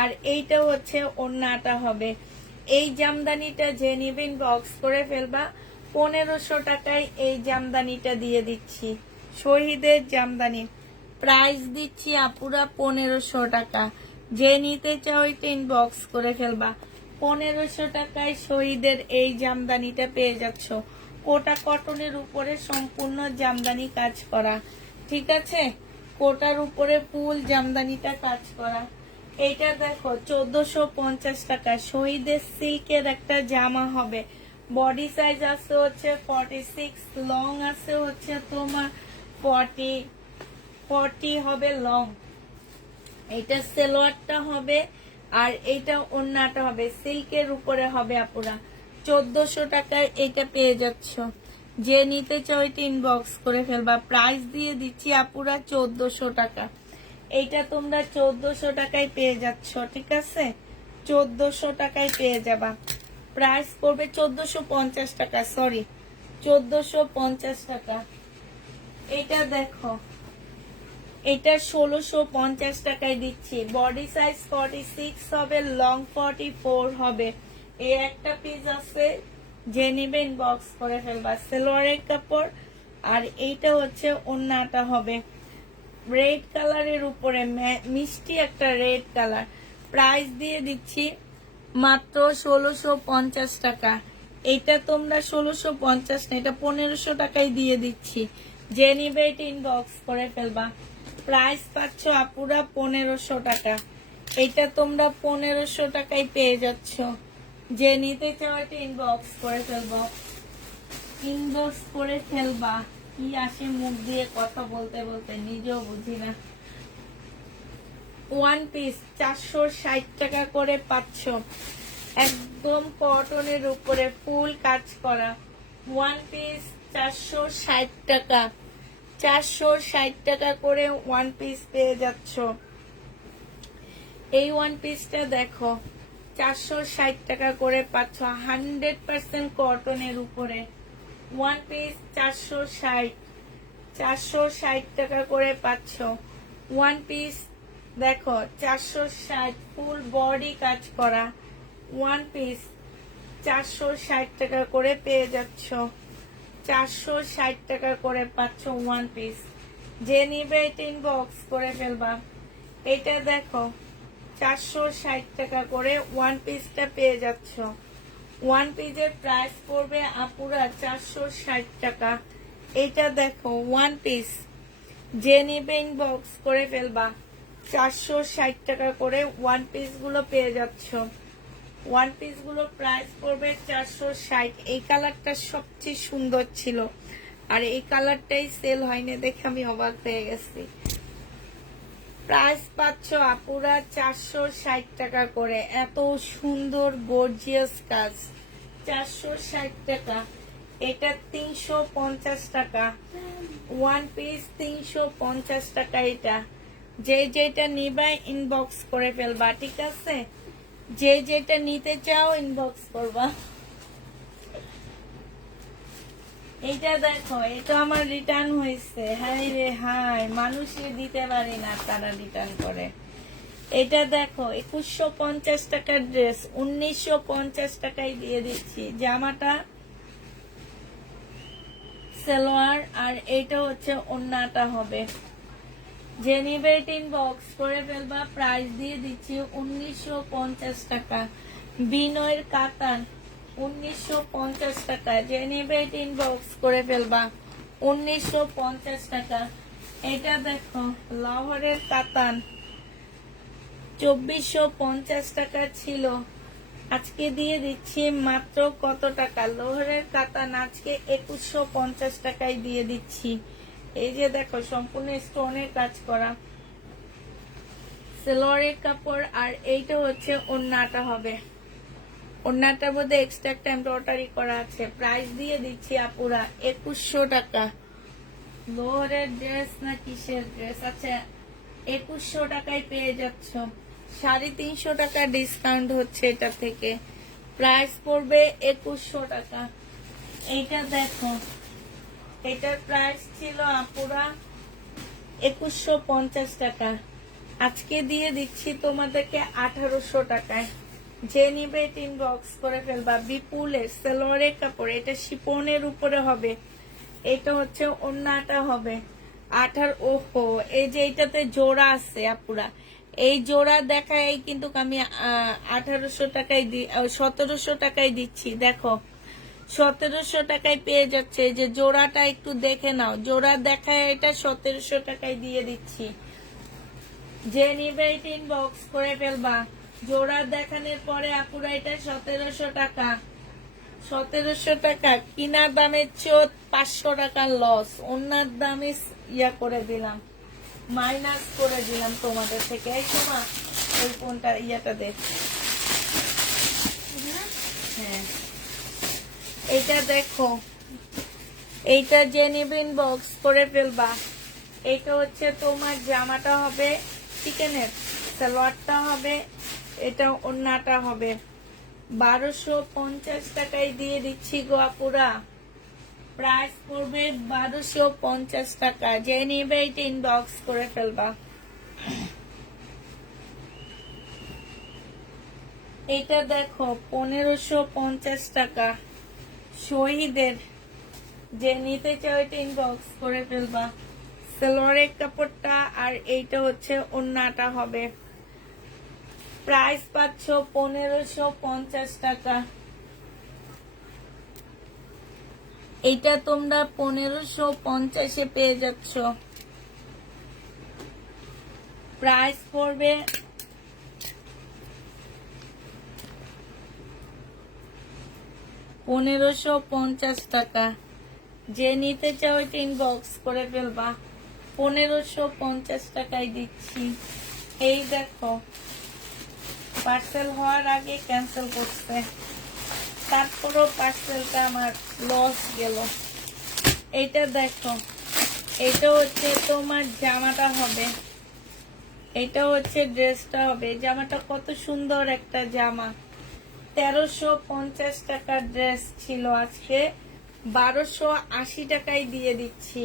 আর এইটা হচ্ছে ওন্নাটা হবে। এই জামদানিটা যে নিবে ইনবক্স করে ফেলবা। 1500 টাকায় এই জামদানিটা দিয়ে দিচ্ছি। শহীদের জামদানি প্রাইস দিচ্ছি আপুরা 1500 টাকা। যে নিতে চাও এটা ইনবক্স করে ফেলবা। 1500 টাকায় শহীদের এই জামদানিটা পেয়ে যাচ্ছ। কোটা কটনের উপরে সম্পূর্ণ জামদানি কাজ করা, ঠিক আছে? কোটার উপরে ফুল জামদানিটা কাজ করা। এইটা দেখো 1450 টাকা। শহীদের সিল্কের একটা জামা হবে। বডি সাইজ আছে হচ্ছে 46, লং আছে হচ্ছে তোমার 40 হবে লং। এইটা সালোয়ারটা হবে, আর এইটা ওন্নাটা হবে, সিল্কের উপরে হবে আপুরা। 1400 টাকায় এটা পেয়ে যাচ্ছ। যে নিতে চাও এটা ইনবক্স করে ফেলবা। প্রাইস দিয়ে দিচ্ছি আপুরা 1400 টাকা। এইটা তোমরা 1400 টাকায় পেয়ে যাচ্ছ, ঠিক আছে? 1400 টাকায় পেয়ে যাবা। প্রাইস পড়বে 1450 টাকা, সরি 1450 টাকা। এটা দেখো, এটা 1650 টাকায় দিচ্ছি। বডি সাইজ 46 হবে, লং 44 হবে। এই একটা পিস আছে, যে নিবে ইনবক্স করে ফেলবা। সালোয়ারের কাপড়, আর এইটা হচ্ছে ওন্নাটা হবে রেড কালারের উপরে, মিষ্টি একটা রেড কালার। প্রাইস দিয়ে দিচ্ছি মাত্র 1650 টাকা। এটা তোমরা 1650 না, এটা 1500 টাকায় দিয়ে দিচ্ছি। যে নিবে এটা ইনবক্স করে ফেলবা। প্রাইস পাচ্ছ আপুরা 1500 টাকা। এটা তোমরা 1500 টাকায় পেয়ে যাচ্ছ। যে নিতে চাও এটা ইনবক্স করে ফেলবা, ইনবক্স করে ফেলবা। কি আসে মুখ দিয়ে কথা বলতে বলতে, নিজেও বুঝি না। ওয়ান পিস 460 টাকা করে পাচ্ছ, একদম কটনের উপরে ফুল কাজ করা। ওয়ান পিস 460 টাকা, 460 টাকা করে ওয়ান পিস পেয়ে যাচ্ছ। এই ওয়ান পিসটা দেখো, 460 টাকা করে পাচ্ছ, 100% কটনের উপরে। ওয়ান পিস 460 টাকা করে পাচ্ছ। ওয়ান পিস দেখো 460, ফুল বডি কাজ করা। ওয়ান পিস 460 টাকা করে পেয়ে যাচ্ছ, 460 টাকা করে পাচ্ছ ওয়ান পিস। যে নিবে এটা ইনবক্স করে ফেলবা। এটা দেখো 460 টাকা করে ওয়ান পিসটা পেয়ে যাচ্ছ। ওয়ান পিসের প্রাইস পড়বে আপুরা 460 টাকা। এটা দেখো ওয়ান পিস, যে নিবে ইনবক্স করে ফেলবা। 460 টাকা করে ওয়ান পিস গুলো পেয়ে যাচ্ছ। ওয়ান পিস গুলো প্রাইস পড়বে 460। এই কালারটা সবচেয়ে সুন্দর ছিল, আর এই কালারটাই সেল হয়নি দেখে আমি অবাক হয়ে গেছি। প্রাইস পাচ্ছ আপুরা 460 টাকা করে। এত সুন্দর গর্জিয়াস কাজ, 460 টাকা। এটা 350 টাকা ওয়ান পিস, 350 টাকা। এটা যে যেটা নিবা ইনবক্স করে ফেলবা, ঠিক আছে? যে যেটা নিতে চাও ইনবক্স করবা। এটা দেখো, এটা আমার রিটার্ন হয়েছে। হাই রে হাই, মানুষকে দিতে পারি না, তারা রিটার্ন করে। এটা দেখো 2150 টাকার ড্রেস 1950 টাকায় দিয়ে দিচ্ছি। জামাটা সালোয়ার, আর এটা হচ্ছে ওন্নাটা হবে। যে নিবে এটা ইনবক্স করে ফেলবা। প্রাইস দিয়ে দিচ্ছি 1950 টাকা। বিনয়ের কাতান 1950 টাকা। যে নিবে এটা ইনবক্স করে ফেলবা, 1950 টাকা। এটা দেখো লাহোরের কাতান 2450 টাকা ছিল, আজকে দিয়ে দিচ্ছি মাত্র কত টাকা? লাহোরের কাতান আজকে 2150 টাকায় দিয়ে দিচ্ছি। এই যে দেখো সম্পূর্ণ স্টোনের কাজ করা সালোয়ারের কাপড়, আর এইটা হচ্ছে ওন্নাটা হবে। ওন্নাটার মধ্যে এক্সট্রা একটা এমব্রয়ডারি করা আছে। প্রাইস দিয়ে দিচ্ছি আপুরা 2100 টাকা। লোহরের ড্রেস না কিসের ড্রেস? আচ্ছা 2100 টাকায় পেয়ে যাচ্ছ। 350 টাকা ডিসকাউন্ট হচ্ছে এটা থেকে। প্রাইস পড়বে 2100 টাকা। এইটা দেখো, এটার প্রাইস ছিল আপুরা 2150 টাকা, আজকে দিয়ে দিচ্ছি তোমাদেরকে 1800 টাকায়। যে নিবে এটা ইনবক্স করে ফেলবা। বিপুলের সালোয়ারের কাপড়, এটা শিপনের উপরে হবে। এটা হচ্ছে ওন্নাটা হবে 18। ওহো, এই যে এইটাতে জোড়া আছে আপুরা, এই জোড়া দেখায় কিন্তু আমি 1800 টাকায় 1700 টাকায় দিচ্ছি। দেখো 1700 টাকায় পেয়ে যাচ্ছে। এই যে জোড়াটা একটু দেখে নাও, জোড়া দেখায় এটা 1700 টাকায় দিয়ে দিচ্ছি। যে নিবে এটা ইনবক্স করে ফেলবা। জোড়া দেখানোর পরে আপুরা এটা 1700 টাকা। 1700 টাকা কিনা দামের চেয়ে 500 টাকা লস। অন্যার দামে ইয়া করে দিলাম, মাইনাস করে দিলাম তোমাদের থেকে। এই সময় ওই কোনটা ইয়াটা দেখ, হ্যাঁ এইটা দেখো, এইটা জেনিবিন বক্স করে ফেলবা। এটা হচ্ছে তোমার জামাটা হবে চিকেনের, সালোয়ারটা হবে, এটা ওন্নাটা হবে। 1250 টাকায় দিয়ে দিচ্ছি গো আপুরা। প্রাইস পড়বে 1250 টাকা। যে নিবে এটা ইনবক্স করে ফেলবা। এটা দেখো 1550 টাকা শহীদের। যে নিতে চাও এটা ইনবক্স করে ফেলবা। সালোয়ারের কাপড়টা আর এইটা হচ্ছে ওন্নাটা হবে। প্রাইস পাচ্ছ 1550 টাকা। এটা তোমরা 1550-এ পেয়ে যাচ্ছ। প্রাইস পড়বে 1550 টাকা। যে নিতে চাও এটা ইনবক্স করে ফেলবা। 1550 টাকায় দিচ্ছি। এই দেখো পার্সেল হওয়ার আগে ক্যান্সেল করছে, তারপরও পার্সেলটা আমার লস গেল। এটা দেখো, এটা হচ্ছে তোমার জামাটা হবে, এটা হচ্ছে ড্রেসটা হবে। জামাটা কত সুন্দর একটা জামা। 1350 টাকার ড্রেস ছিল, আজকে 1280 টাকায় দিয়ে দিচ্ছি।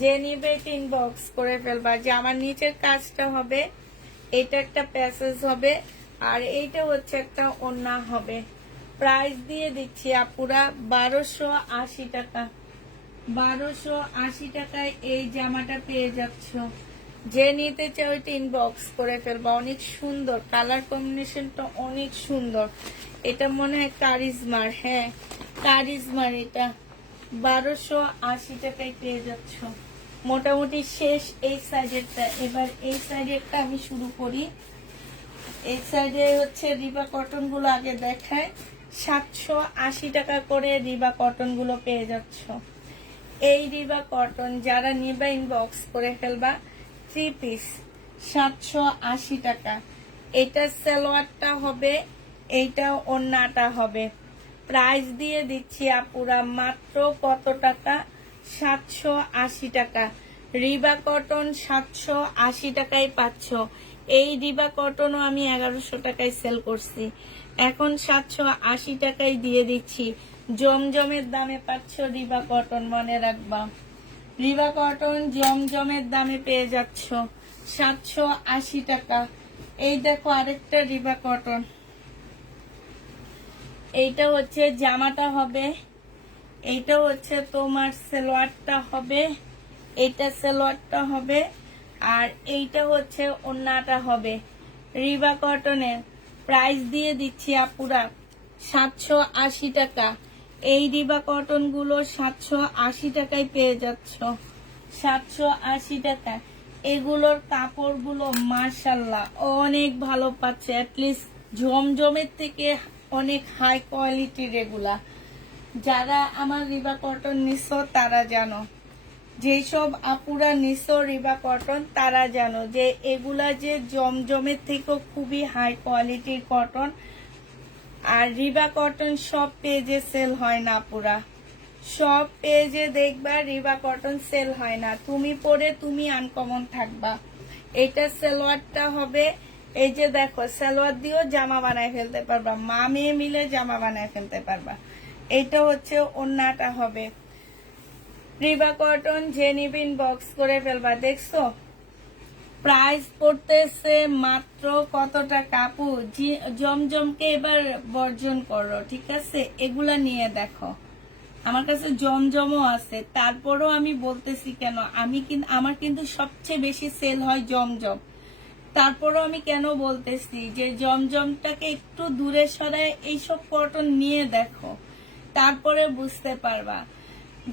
যে নিবে ইনবক্স করে ফেলবা। জামার নিচের কাজটা হবে, এটা একটা প্যাসেজ হবে, আর এইটা হচ্ছে একটা ওড়না হবে। প্রাইস দিয়ে দিচ্ছি আপুরা 1280 টাকা। 1280 টাকায় এই জামাটা পেয়ে যাচ্ছ। যে নিতে চাও এটা ইনবক্স করে ফেলবা। অনেক সুন্দর কালার কম্বিনেশনটা, অনেক সুন্দর। এটা মনে হয় কারিজমার, হ্যাঁ কারিজমার। এটা 1280 টাকায় পেয়ে যাচ্ছ। মোটামুটি শেষ এই সাইডেরটা। এবার এই সাইডেরটা আমি শুরু করি। এই সাইডে হচ্ছে রিবা কটন গুলো আগে দেখায়। 780 টাকা করে রিবা কটন গুলো পেয়ে যাচ্ছ। এই রিবা কটন যারা নিবা ইনবক্স করে ফেলবা। 3 পিস 780 টাকা। এটা সালোয়ারটা হবে, এইটা ওড়নাটা হবে। প্রাইস দিয়ে দিচ্ছি আপুরা মাত্র কত টাকা? 780 টাকা। রিবা কটন 780 টাকায় পাচ্ছ। এই রিবা কটনও আমি 1100 টাকায় সেল করছি, এখন 780 টাকায় দিয়ে দিচ্ছি। জমজমের দামে পাচ্ছ রিবা কটন, মনে রাখবা। রিবা কটন জমজমের দামে পেয়ে যাচ্ছ 780 টাকা। এই দেখো আরেকটা রিবা কটন। এইটা হচ্ছে জামাটা হবে, এইটা হচ্ছে তোমার সালোয়ারটা হবে, এইটা সালোয়ারটা হবে, আর এইটা হচ্ছে ওড়নাটা হবে। রিবা কটনের প্রাইস দিয়ে দিচ্ছি আপুরা 780 টাকা। এই রিবা কটন গুলো 780 টাকায় পেয়ে যাচ্ছ। 780 টাকা। এগুলোর কাপড়গুলো মাশাল্লাহ অনেক ভালো পাচ্ছে। অ্যাটলিস্ট জমজমের থেকে অনেক হাই কোয়ালিটির এগুলা। যারা আমার রিবা কটন নিছো তারা জানো, যেসব আপুরা নিছো রিবা কটন তারা জানো যে এগুলা যে জমজমের থেকেও খুবই হাই কোয়ালিটির কটন। আর রিবা কটন সব পেজে সেল হয় না আপুরা, সব পেজে দেখবা রিবা কটন সেল হয় না। তুমি পরে তুমি আনকমন থাকবা। এটা সালোয়ারটা হবে, এই যে দেখো সালোয়ার দিয়েও জামা বানায় ফেলতে পারবা, মা মেয়ে মিলে জামা বানায় ফেলতে পারবা। এটা হচ্ছে ওড়নাটা হবে। রিবা কটন যে নিবিন বক্স করে ফেলবা। দেখছো প্রাইস পড়তেছে মাত্র কত টাকা আপু? জমজমকে এবার বর্জন করো, ঠিক আছে? এগুলা নিয়ে দেখো, আমার কাছে জমজমও আছে, তারপরও আমি বলতেছি কেন, আমার কিন্তু সবচেয়ে বেশি সেল হয় জমজম। তারপরও আমি কেন বলতেছি যে জমজমটাকে একটু দূরে সরায় এইসব কটন নিয়ে দেখো, তারপরে বুঝতে পারবা।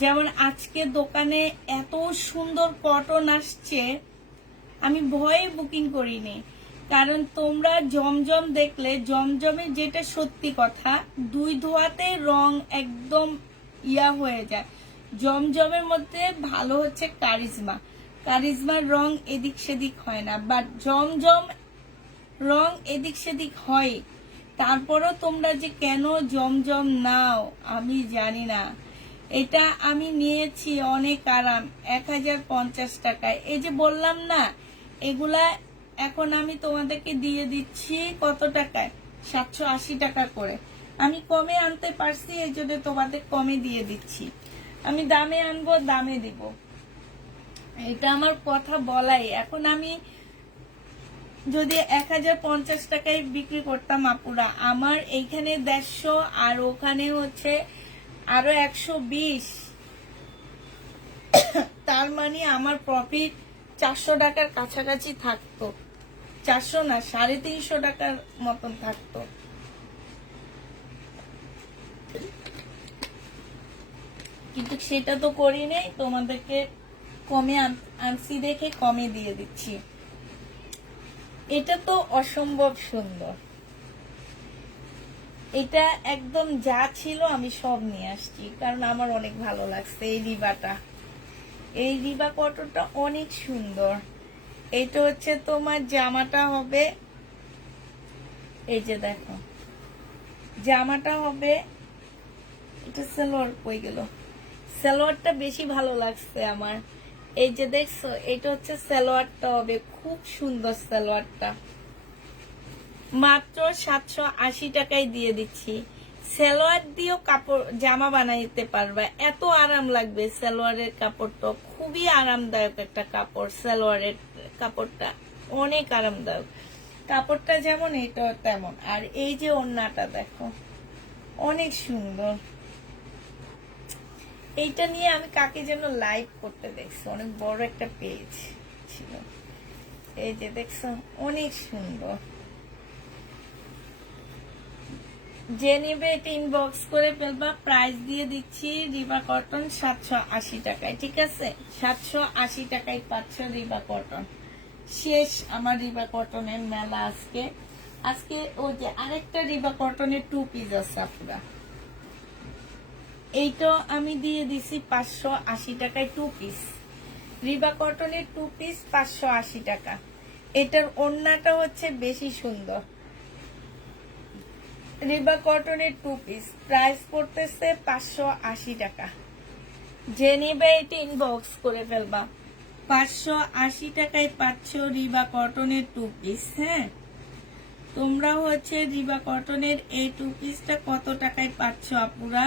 যেমন আজকে দোকানে এত সুন্দর কটন আসছে, আমি ভয়ে বুকিং করিনি। কারণ তোমরা জমজম দেখলে, জমজমে যেটা সত্যি কথা, 2 ধোয়াতে রং একদম ইয়া হয়ে যায়। জমজমের মধ্যে ভালো হচ্ছে কারিজমা, কারিজমার রং এদিক সেদিক হয় না, বাট জমজম রং এদিক সেদিক হয়। তারপরও তোমরা যে কেন জমজম নাও আমি জানি না। এটা আমি নিয়েছি অনেক আরাম 1050 টাকায়। এই যে বললাম না, এগুলা এখন আমি তোমাদেরকে দিয়ে দিচ্ছি কত টাকায়? 780 টাকা করে। আমি কমে আনতে পারছি, এই জন্য তোমাদের কমে দিয়ে দিচ্ছি। আমি দামে আনবো, দামে দিব, এটা আমার কথা বলাই। এখন আমি যদি 1050 টাকায় বিক্রি করতাম আপুরা, আমার এইখানে 150 আর ওখানে হচ্ছে আরো 120, তার মানে আমার প্রফিট 400 টাকার কাছাকাছি থাকতো। 400 না, 350 টাকার মতন থাকতো। কিন্তু সেটা তো করি নাই, তোমাদেরকে কমে আনছি দেখে কমে দিয়ে দিচ্ছি। এটা তো অসম্ভব সুন্দর, এটা একদম যা ছিল আমি সব নিয়ে আসছি, কারণ আমার অনেক ভালো লাগছে এই রিবাটা। এই রিবা কটনটা অনেক সুন্দর। এটা হচ্ছে তোমার জামাটা হবে, এই যে দেখো জামাটা হবে, এটা সালোয়ার কই গেল, সালোয়ারটা বেশি ভালো লাগছে আমার। এই যে দেখছো, এটা হচ্ছে সালোয়ারটা হবে, খুব সুন্দর সালোয়ারটা। মাত্র 780 টাকায় দিয়ে দিচ্ছি। সালোয়ার দিয়েও কাপড় জামা বানাইতে পারবা, এত আরাম লাগবে। সালোয়ারের কাপড়টা খুবই আরামদায়ক একটা কাপড়, সালোয়ারের কাপড়টা অনেক আরামদায়ক। কাপড়টা যেমন এটা তেমন। আর এই যে ওড়নাটা দেখো, অনেক সুন্দর। এইটা নিয়ে আমি কাকে যেন লাইভ করতে দেখছি, অনেক বড় একটা পেজ ছিল। এই যে দেখছো, অনেক সুন্দর। যে নিবে এটা ইনবক্স করে ফেলবা। প্রাইস দিয়ে দিচ্ছি রিবা কটন 780 টাকায়, ঠিক আছে? 780 টাকায় পাচ্ছ রিবা কটন। শেষ আমার রিবা কটনের মেলা আজকে। আজকে ওই যে আরেকটা রিবা কটনের 2 পিস আছে আপনারা, এইটা আমি দিয়ে দিছি 580 টাকায় 2 পিস। রিবা কটনের 2 পিস 580 টাকা। এটার ওড়নাটা হচ্ছে বেশি সুন্দর। রিবা কটনের 2 পিস প্রাইস পড়তেছে 580 টাকা। যে নিবে এটা ইনবক্স করে ফেলবা। 580 টাকায় পাচ্ছ রিবা কটনের 2 পিস। হ্যাঁ, তোমরা হচ্ছে রিবা কটনের এই 2 পিসটা কত টাকায় পাচ্ছ আপুরা?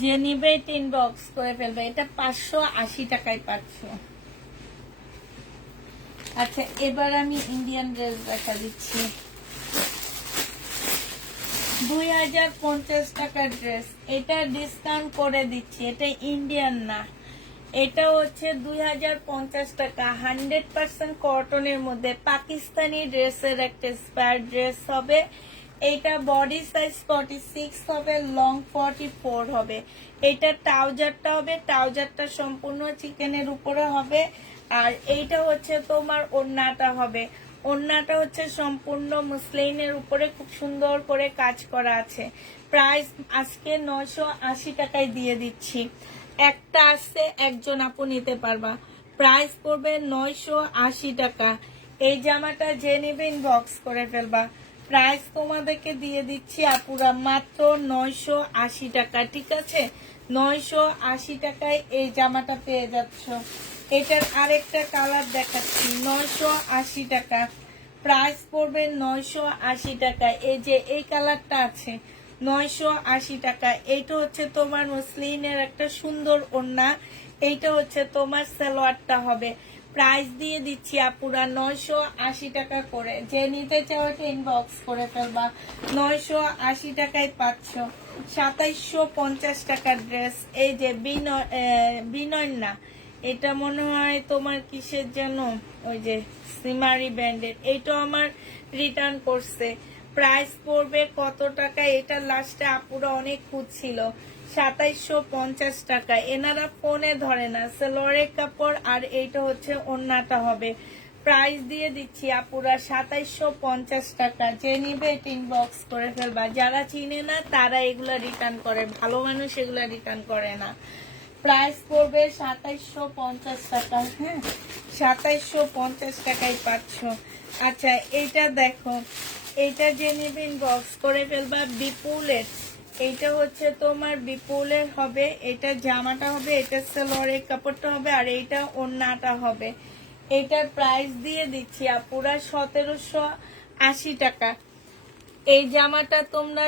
যে নিবে এটা ইনবক্স করে ফেলবে। এটা 580 টাকায় পাচ্ছ। আচ্ছা, এবার আমি ইন্ডিয়ান ড্রেস দেখা দিচ্ছি। 2050 টাকার ড্রেস, এটা ডিসকাউন্ট করে দিচ্ছি। এটা ইন্ডিয়ান না, এটা হচ্ছে 2050 টাকা। 100% কটনের মধ্যে পাকিস্তানি ড্রেসের একটা স্পার ড্রেস হবে। এটা বডি সাইজ 46 হবে, লং 44 হবে। এটা ট্রাউজারটা হবে, ট্রাউজারটা সম্পূর্ণ চিকেনের উপরে হবে। আর এইটা হচ্ছে তোমার ওড়নাটা হবে, ওড়নাটা হচ্ছে সম্পূর্ণ মুসলিনের উপরে খুব সুন্দর করে কাজ করা আছে। প্রাইস আজকে 980 টাকায় দিয়ে দিচ্ছি। একটা আসছে, একজন আপু নিতে পারবা। প্রাইস পড়বে 980 টাকা। এই জামাটা যে নেবে ইনবক্স করে ফেলবা। প্রাইস তোমাদেরকে দিয়ে দিচ্ছি আপুরা মাত্র 980 টাকা, ঠিক আছে? 980 টাকায় এই জামাটা পেয়ে যাচ্ছ। এটার আরেকটা কালার দেখাচ্ছি, 980 টাকা। প্রাইস পড়বে 980 টাকা। এই যে এই কালারটা আছে 980 টাকা। এইটা হচ্ছে তোমার মুসলিনের একটা সুন্দর ওড়না। এইটা হচ্ছে তোমার সালোয়ারটা হবে। প্রাইস দিয়ে দিচ্ছি আপুরা 980 টাকা করে। যে নিতে চাও এটা ইনবক্স করে ফেলবা। 980 টাকায় পাচ্ছ। 2750 টাকার ড্রেস। এই যে বিনয় না, এটা মনে হয় তোমার কিসের যেন, ওই যে সিমারি ব্র্যান্ডের। এইটা আমার রিটার্ন করছে। প্রাইস পড়বে কত টাকা? এটা লাস্টে আপুরা অনেক খুঁজছিল, 2750 টাকা। এনারা ফোনে ধরে না, সেলোয়ারের কাপড় আর এইটা হচ্ছে ওন্নাটা হবে। প্রাইস দিয়ে দিচ্ছি আপুরা 2750 টাকা। যে নিবে এটা ইনবক্স করে ফেলবা। যারা চিনে না তারা এগুলা রিটার্ন করে, ভালো মানুষ এগুলা রিটার্ন করে না। প্রাইস পড়বে 2750 টাকা। হ্যাঁ, 2750 টাকায় পাচ্ছ। আচ্ছা, এইটা দেখো, এইটা যে নিবে ইনবক্স করে ফেলবা। বিপুলের, এইটা হচ্ছে তোমার বিপুলের হবে। এটা জামাটা হবে, এটা সালোয়ারের কাপড়টা হবে, আর এইটা ওড়নাটা হবে। এইটার প্রাইস দিয়ে দিচ্ছি আপুরা 1780 টাকা। এই জামাটা তোমরা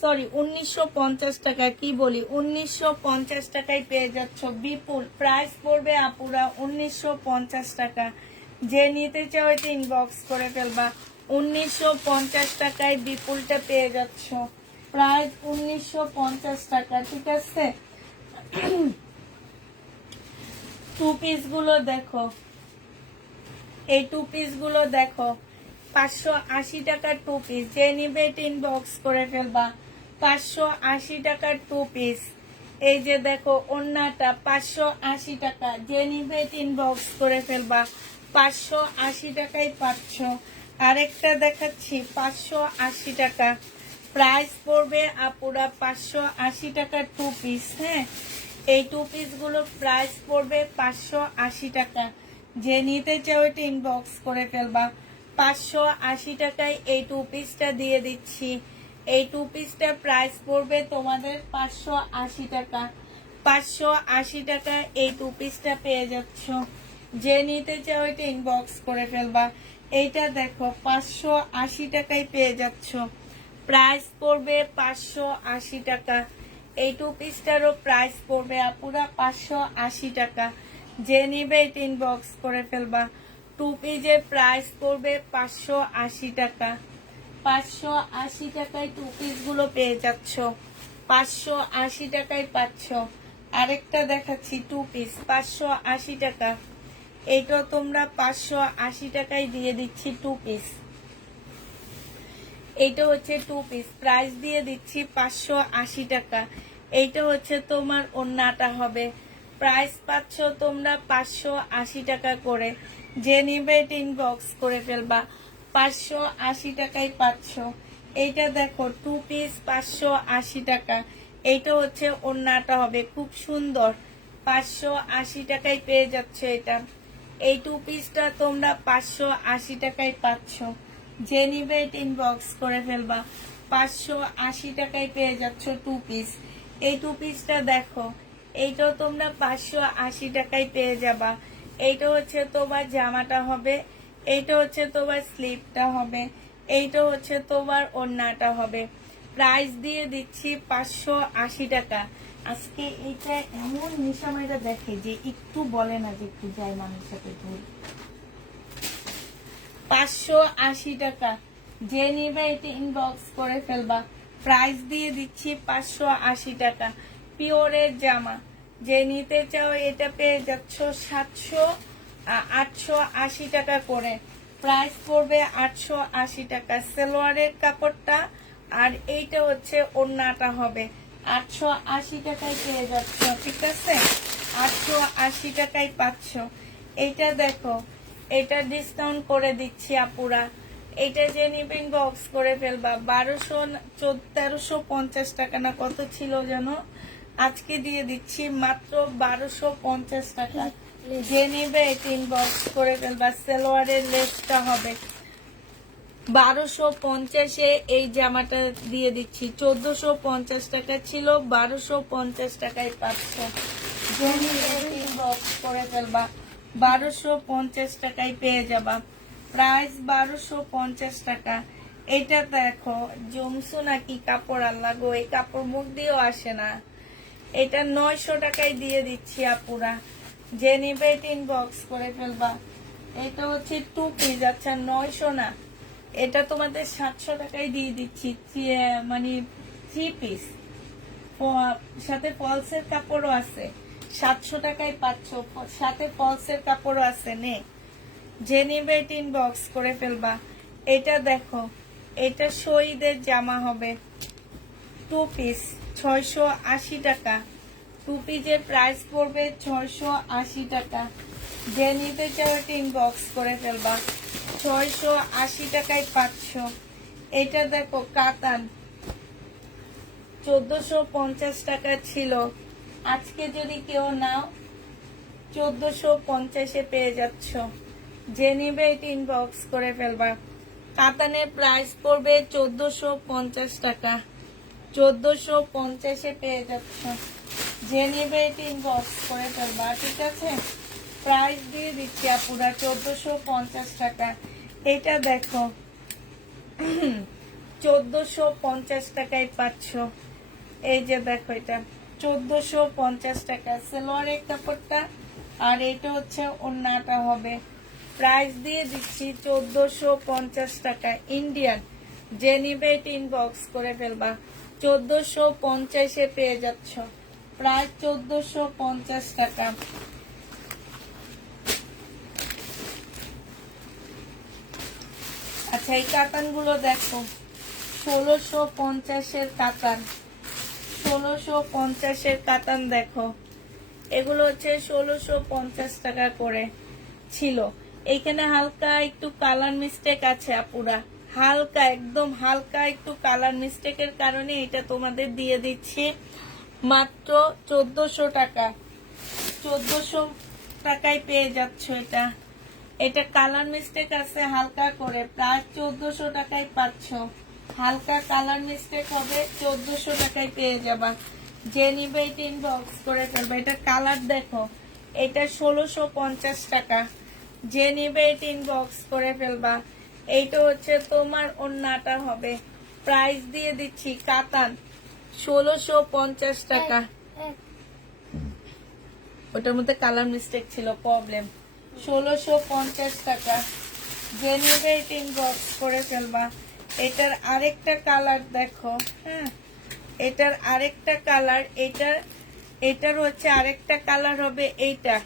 সরি 1950 টাকা, কি বলি 1950 টাকায় পেয়ে যাচ্ছ। বিপুল প্রাইস পড়বে আপুরা 1950 টাকা। যে নিতে চাও এটা ইনবক্স করে ফেলবা। 1950 টাকায় বিপুলটা পেয়ে যাচ্ছ। প্রাইস 1950 টাকা, ঠিক আছে। টু পিস গুলো দেখো, এই টু পিস গুলো দেখো, 580 টাকার টু পিস। যে নিবে এটা ইনবক্স করে ফেলবা। 580 টাকার টু পিস। এই যে দেখো ওন্নাটা 580 টাকা। যে নিবে এটা ইনবক্স করে ফেলবা। 580 টাকায় পাচ্ছ। আরেকটা দেখাচ্ছি 580 টাকা। প্রাইস পড়বে আপুরা 580 টাকার টু পিস। হ্যাঁ, এই টু পিস গুলো প্রাইস পড়বে 580 টাকা। যে নিতে চাও এটা ইনবক্স করে ফেলবা। 580 টাকায় এই টু পিসটা দিয়ে দিচ্ছি। এই টু পিসটা প্রাইস পড়বে তোমাদের 580 টাকা। 580 টাকা এই টু পিসটা পেয়ে যাচ্ছ। যে নিতে চাও এটা ইনবক্স করে ফেলবা। এইটা দেখো 580 টাকায় পেয়ে যাচ্ছ। প্রাইস পড়বে 580 টাকা। এই টু পিসটারও প্রাইস পড়বে আপুরা 580 টাকা। যে নিবে এটা ইনবক্স করে ফেলবা। টু পিসের প্রাইস পড়বে 580 টাকা। 580 টাকায় টু পিস গুলো পেয়ে যাচ্ছ। 580 টাকায় পাচ্ছ। আরেকটা দেখাচ্ছি টু পিস 580 টাকা। এইটা তোমরা 580 টাকায় দিয়ে দিচ্ছি টু পিস। এইটা হচ্ছে টু পিস, প্রাইস দিয়ে দিচ্ছি 580 টাকা। এইটা হচ্ছে তোমার ওন্নাটা হবে। প্রাইস পাচ্ছ তোমরা 580 টাকা করে। যে নিবে এটা ইনবক্স করে ফেলবা। 580 টাকায় পাচ্ছ। এইটা দেখো টু পিস 580 টাকা। এইটা হচ্ছে ওন্নাটা হবে, খুব সুন্দর। 580 টাকায় পেয়ে যাচ্ছ এটা। এই টু পিসটা তোমরা 580 টাকায় পাচ্ছ। যে নিবে এটা ইনবক্স করে ফেলবা। 580 টাকায় পেয়ে যাচ্ছ টু পিস। এই টু পিসটা দেখো, এইটাও তোমরা 580 টাকায় পেয়ে যাবা। এইটা হচ্ছে তোমার জামাটা হবে, এইটা হচ্ছে তোমার স্লিপটা হবে, এইটা হচ্ছে তোমার ওড়নাটা হবে। প্রাইস দিয়ে দিচ্ছি 580 টাকা। আজকে এইটা এমন নিশামাইটা দেখে যে একটু বলে না যে একটু যাই মানুষের সাথে ধরি। 580 টাকা। যে নিবে এটা ইনবক্স করে ফেলবা। প্রাইস দিয়ে দিচ্ছি 580 টাকা। পিওরের জামা, যে নিতে চাও এটা পেয়ে যাচ্ছ 880 টাকা করে। প্রাইস পড়বে 880 টাকা। সালোয়ারের কাপড়টা আর এইটা হচ্ছে ওড়নাটা হবে। 880 টাকায় পেয়ে যাচ্ছ, ঠিক আছে। 880 টাকায় পাচ্ছ। এইটা দেখো, এটা ডিসকাউন্ট করে দিচ্ছি আপুরা। এটা যে নিবে ইনবক্স করে ফেলবা। 1350 টাকা না কত ছিল যেন, আজকে দিয়ে দিচ্ছি মাত্র 1250 টাকা। যে নিবে এটা ইনবক্স করে ফেলবা। সালোয়ারের লেসটা হবে 1250-এ। এই জামাটা দিয়ে দিচ্ছি 1450 টাকা ছিল, 1250 টাকায় পাচ্ছ। যে নিবে এটা ইনবক্স করে ফেলবা। 1250 টাকায় পেয়ে যাবা। প্রাইস 1250 টাকা। এটা দেখো জমসু নাকি কাপড়, আল্লাহ গো, এই কাপড় মুখ দিয়েও আসে না। এটা 900 টাকায় দিয়ে দিচ্ছি আপুরা। যে নিবে এটা ইনবক্স করে ফেলবা। এটা হচ্ছে টু পিস। আচ্ছা 900 না, এটা তোমাদের 700 টাকায় দিয়ে দিচ্ছি। মানে থ্রি পিস, সাথে ফলসের কাপড়ও আছে। 700 টাকায় পাচ্ছ, সাথে ফলসের কাপড়ও আছে। নে যে নিবে ইনবক্স করে ফেলবা। এটা দেখো, এটা শহীদের জামা হবে, 2 পিস 680 টাকা। 2 পিসের প্রাইস পড়বে 680 টাকা। যে নিতে চাও এটা ইনবক্স করে ফেলবা। 680 টাকায় পাচ্ছ। এটা দেখো কাতান, 1450 টাকা ছিল, আজকে যদি কেউ নাও 1450-এ পেয়ে যাচ্ছ। যে নিবে এটা ইনবক্স করে ফেলবা। কাতানের প্রাইস পড়বে 1450 টাকা, 1450-এ পেয়ে যাচ্ছ। যে নিবে এটা ইনবক্স করে ফেলবা, ঠিক আছে? প্রাইস দিয়ে দিচ্ছি আপুরা 1450 টাকা। এটা দেখো 1450 টাকায় পাচ্ছ। এই যে দেখো, এটা 1450 টাকা সালোয়ারের কাপড়টা, আর এটা হচ্ছে ওড়নাটা হবে। প্রাইস দিয়ে দিচ্ছি 1450 টাকা ইন্ডিয়ান। যে নিবে এটা ইনবক্স করে ফেলবা। 1450-এ পেয়ে যাচ্ছ, প্রায় 1450 টাকা। আচ্ছা, এই কাতানগুলো দেখো, 1650-এর কাতান, 1650-এর কাতান দেখো। এগুলো হচ্ছে 1650 টাকা করে ছিল। এইখানে হালকা একটু কালার মিস্টেক আছে আপুরা, হালকা, একদম হালকা একটু কালার মিস্টেকের কারণে এটা তোমাদের দিয়ে দিচ্ছি মাত্র 1400 টাকা। 1400 টাকায় পেয়ে যাচ্ছ। এটা এটা কালার মিস্টেক আছে হালকা করে, প্রায় 1400 টাকায় পাচ্ছ। হালকা কালার মিস্টেক হবে, 1400 টাকায় পেয়ে যাবা। যে নিবে এটা ইনবক্স করে ফেলবে। এটা কালার দেখো, এটা 1650 টাকা। যে নিবে এটা ইনবক্স করে ফেলবা। এইটা হচ্ছে তোমার ওড়নাটা হবে। প্রাইস দিয়ে দিচ্ছি কাতান 1650 টাকা। ওটার মধ্যে কালার মিস্টেক ছিল, প্রবলেম। 1650 টাকা। যে নিবে এটা ইনবক্স করে ফেলবা। এটার আরেকটা কালার দেখো, হ্যাঁ, এটার আরেকটা কালার, এটার হচ্ছে আরেকটা কালার হবে এইটা।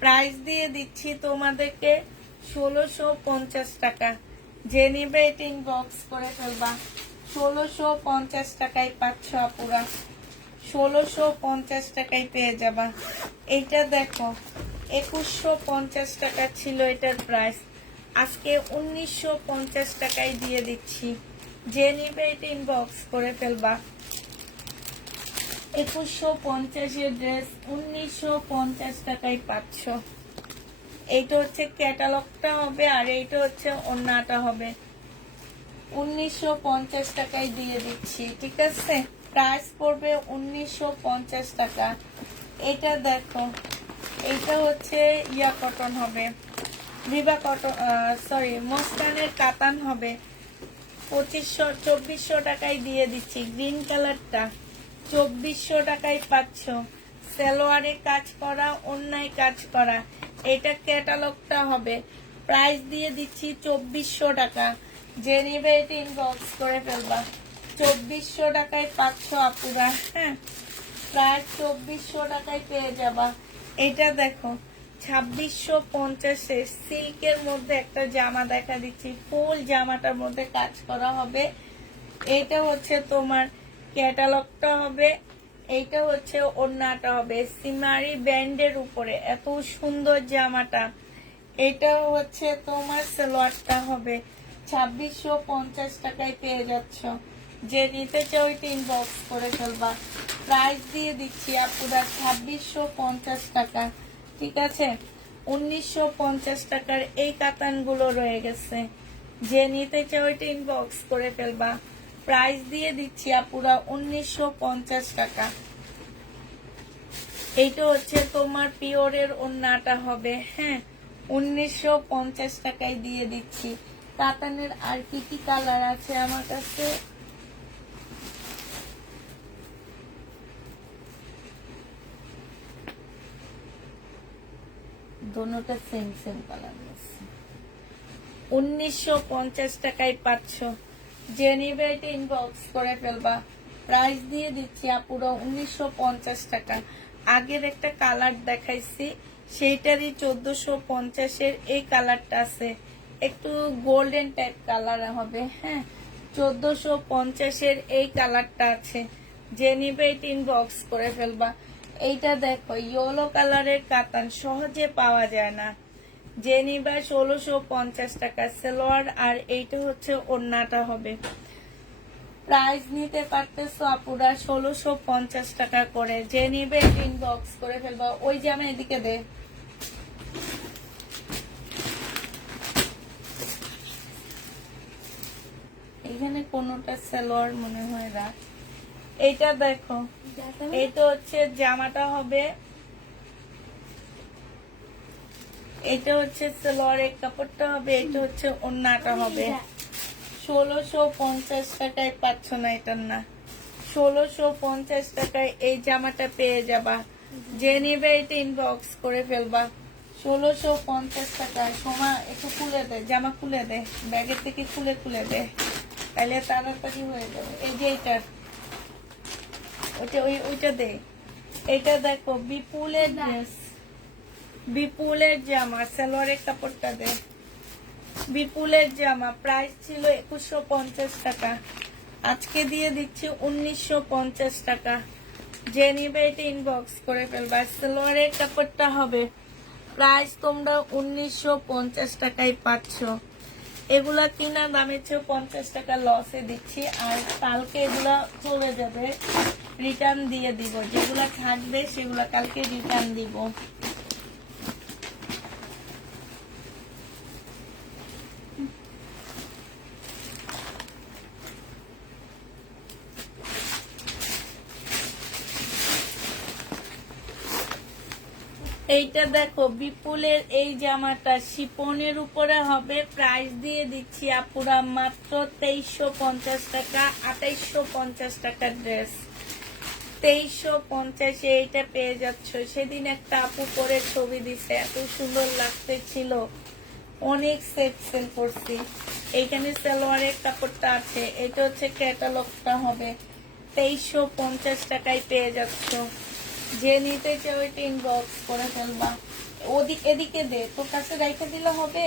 প্রাইস দিয়ে দিচ্ছি তোমাদেরকে 1650 টাকা। যে নিবে এটা ইনবক্স করে ফেলবা। 1650 টাকায় পাচ্ছ আপুরা, 1650 টাকায় পেয়ে যাবা। এইটা দেখো 2150 টাকা ছিল এটার প্রাইস, আজকে 1950 টাকায় দিয়ে দিচ্ছি। যে নিবে এটা ইনবক্স করে ফেলবা। 2150-এর ড্রেস 1950 টাকায় পাচ্ছ। এইটা হচ্ছে ক্যাটালগটা হবে, আর এইটা হচ্ছে ওড়নাটা হবে। 1950 টাকায় দিয়ে দিচ্ছি, ঠিক আছে? প্রাইস পড়বে 1950 টাকা। এটা দেখো, এইটা হচ্ছে ইয়া কটন হবে, বিবা কটন, সরি মসকানের কাতান হবে। 2400 টাকায় দিয়ে দিচ্ছি। গ্রিন কালারটা 2400 টাকায় পাচ্ছ। সালোয়ারে কাজ করা, অন্যায় কাজ করা। এটা ক্যাটালগটা হবে। প্রাইস দিয়ে দিচ্ছি 2400 টাকা। যে নিবে এটা ইনবক্স করে ফেলবা। 2400 টাকায় পাচ্ছ আপুরা, হ্যাঁ, প্রায় 2400 টাকায় পেয়ে যাবা। এটা দেখো 2650-এ সিল্কের মধ্যে একটা জামা দেখা দিচ্ছি, ফুল জামাটার মধ্যে কাজ করা হবে। এটা হচ্ছে তোমার ক্যাটালগটা হবে, এইটা হচ্ছে ওড়নাটা হবে সিমারি ব্যান্ডের উপরে। এত সুন্দর জামাটা। এটা হচ্ছে তোমার সালোয়ারটা হবে। 2650 টাকায় পেয়ে যাচ্ছ। যে নিতে চাও এটা ইনবক্স করে ফেলবা। প্রাইস দিয়ে দিচ্ছি আপুরা 2650 টাকা, ঠিক আছে? 1950 টাকার এই কাতানগুলো রয়ে গেছে। যে নিতে চাও এটা ইনবক্স করে ফেলবা। প্রাইস দিয়ে দিচ্ছি আপুরা 1950 টাকা। এইটা হচ্ছে তোমার পিওরের ওড়নাটা হবে, হ্যাঁ, 1950 টাকায় দিয়ে দিচ্ছি। কাতানের আর কি কি কালার আছে আমার কাছে, দোনোটা সেম সেম কালার আছে। 1950 টাকায় পাচ্ছ। যে নিবে এটা ইনবক্স করে ফেলবা। প্রাইস দিয়ে দিচ্ছি আপুরা 1950 টাকা। আগের একটা কালার দেখাইছি সেইটারই 1450-এর এই কালারটা আছে, একটু গোল্ডেন টাইপ কালার হবে। হ্যাঁ, 1450-এর এই কালারটা আছে, যে নিবে এটা ইনবক্স করে ফেলবা। এইটা দেখো ইয়েলো কালারের কাতান, সহজে পাওয়া যায় না, যে নিবে 1650 টাকা সালোয়ার, আর এইটা হচ্ছে ওড়নাটা হবে। প্রাইস নিতে পারতেছো আপুরা 1650 টাকা করে, যে নিবে ইনবক্স করে ফেলবা। ওই যে আমি এদিকে দে, এখানে কোনটা সালোয়ার মনে হয় রাখ। এইটা দেখো, এইটা হচ্ছে জামাটা হবে, এটা হচ্ছে সালোয়ারের কাপড়টা হবে, এটা হচ্ছে ওড়নাটা হবে। 1650 টাকায় পাচ্ছ না এটার না, 1650 টাকায় এই জামাটা পেয়ে যাবা, যে নিবে এটা ইনবক্স করে ফেলবা। 1650 টাকায়। সোমা একটু খুলে দে, জামা খুলে দে, ব্যাগের থেকে খুলে দে, তাহলে তাড়াতাড়ি হয়ে যাবে। এই যে এইটার ওইটা দে। এটা দেখো বিপুলের ড্রেস, বিপুলের জামা, সালোয়ারের কাপড়টা দে। বিপুলের জামা প্রাইস ছিল 2150 টাকা, আজকে দিয়ে দিচ্ছি 1950 টাকা, যে নিবে এটা ইনবক্স করে ফেলবা। সালোয়ারের কাপড়টা হবে, প্রাইস তোমরা 1950 টাকায় পাচ্ছ। এগুলা কিনা দামের চেয়ে 50 টাকা লসে দিচ্ছি, আর কালকে এগুলা চলে যাবে, রিটার্ন দিয়ে দিব, যেগুলা থাকবে সেগুলা কালকে রিটার্ন দিব। এইটা দেখো বিপুলের এই জামাটা শিপনের উপরে হবে, প্রাইস দিয়ে দিচ্ছি আপুরা মাত্র 2350 টাকা। 2850 টাকার ড্রেস 2350 এইটা পেয়ে যাচ্ছ। সেদিন একটা আপু পরে ছবি দিছে, এত সুন্দর লাগতেছিল, অনেক সেল করছি। এইখানে সালোয়ারের কাপড়টা আছে, এটা হচ্ছে ক্যাটালগটা হবে, 2350 টাকায় পেয়ে যাচ্ছ, যে নিতে চাও এটা ইনবক্স করে ফেলবা। এদিকে দে, তোর কাছে রেখে দিলে হবে।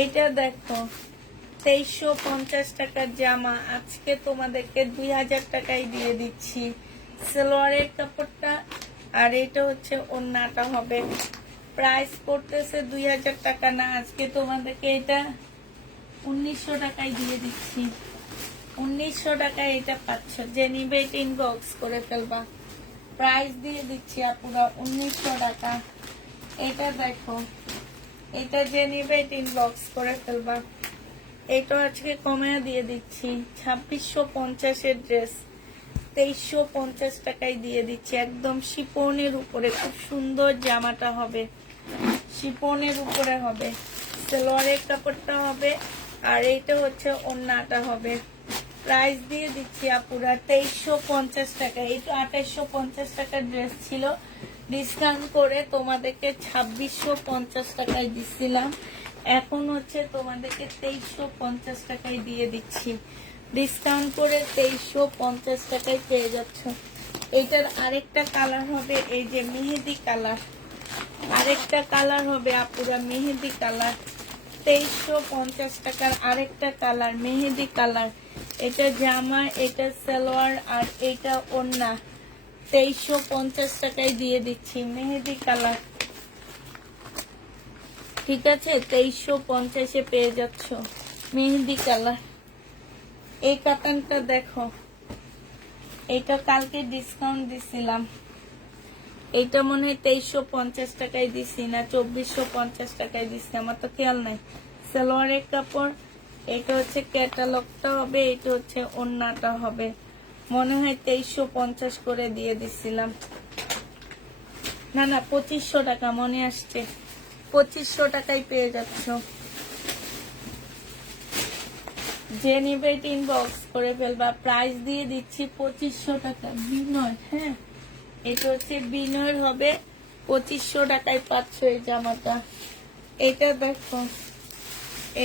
এইটা দেখো 2350 টাকার জামা, আজকে তোমাদেরকে 2000 টাকায় দিয়ে দিচ্ছি, সালোয়ারের কাপড়টা, আর এটা হচ্ছে ওড়নাটা হবে। প্রাইস করতেছে 2000 টাকা না, আজকে তোমাদেরকে এটা 1900 টাকায় দিয়ে দিচ্ছি। 1900 টাকায় এটা পাচ্ছ, যে নিবে এটা ইনবক্স করে ফেলবা। প্রাইস দিয়ে দিচ্ছি আপুরা 1900 টাকা। এটা দেখো, এটা যে নিবে এটা ইনবক্স করে ফেলবা। এটা আজকে কমে দিয়ে দিচ্ছি, 2650 এর ড্রেস 2350 টাকায় দিয়ে দিচ্ছি, একদম শিপনের উপরে, খুব সুন্দর জামাটা হবে, শিপনের উপরে হবে, সালোয়ারের কাপড়টা হবে, আর এইটা হচ্ছে ওড়নাটা হবে। প্রাইস দিয়ে দিচ্ছি আপুরা 2350 টাকা। এটা 2850 টাকার ড্রেস ছিল, ডিসকাউন্ট করে তোমাদেরকে 2650 টাকায় দিচ্ছিলাম, এখন হচ্ছে তোমাদেরকে 2350 টাকায় দিয়ে দিচ্ছি, ডিসকাউন্ট করে 2350 টাকায় পেয়ে যাচ্ছ। এটার আরেকটা কালার হবে, এই যে মেহেদি কালার, আরেকটা কালার হবে আপুরা মেহেদি কালার, 2350 টাকার আরেকটা কালার মেহেদি কালার। এটা জামা, এটা সালোয়ার, আর এটা ওড়না, 2350 টাকায় দিয়ে দিচ্ছি, মেহেদি কালার। ঠিক আছে, 2350-এ পেয়ে যাচ্ছ মেহেদি কালার। এই কাতানটা দেখো, এটা কালকে ডিসকাউন্ট দিছিলাম, এইটা মনে হয় 2350 টাকায় দিছি না 2450 টাকায় দিছি, আমার তো খেয়াল নাই। সালোয়ারের কাপড়, এটা হচ্ছে ক্যাটালগটা হবে, এটা হচ্ছে ওড়নাটা হবে, মনে হয় 2350 করে দিয়ে দিছিলাম, না 2500 টাকা মনে আসছে, 2500 টাকায় পেয়ে যাচ্ছ, যে নিবে ইনবক্স করে ফেলবা। প্রাইস দিয়ে দিচ্ছি 2500 টাকা বিনয়। হ্যাঁ, এটা হচ্ছে বিনয়ের হবে, 2500 টাকায় পাচ্ছ এই জামাটা। এটা দেখো,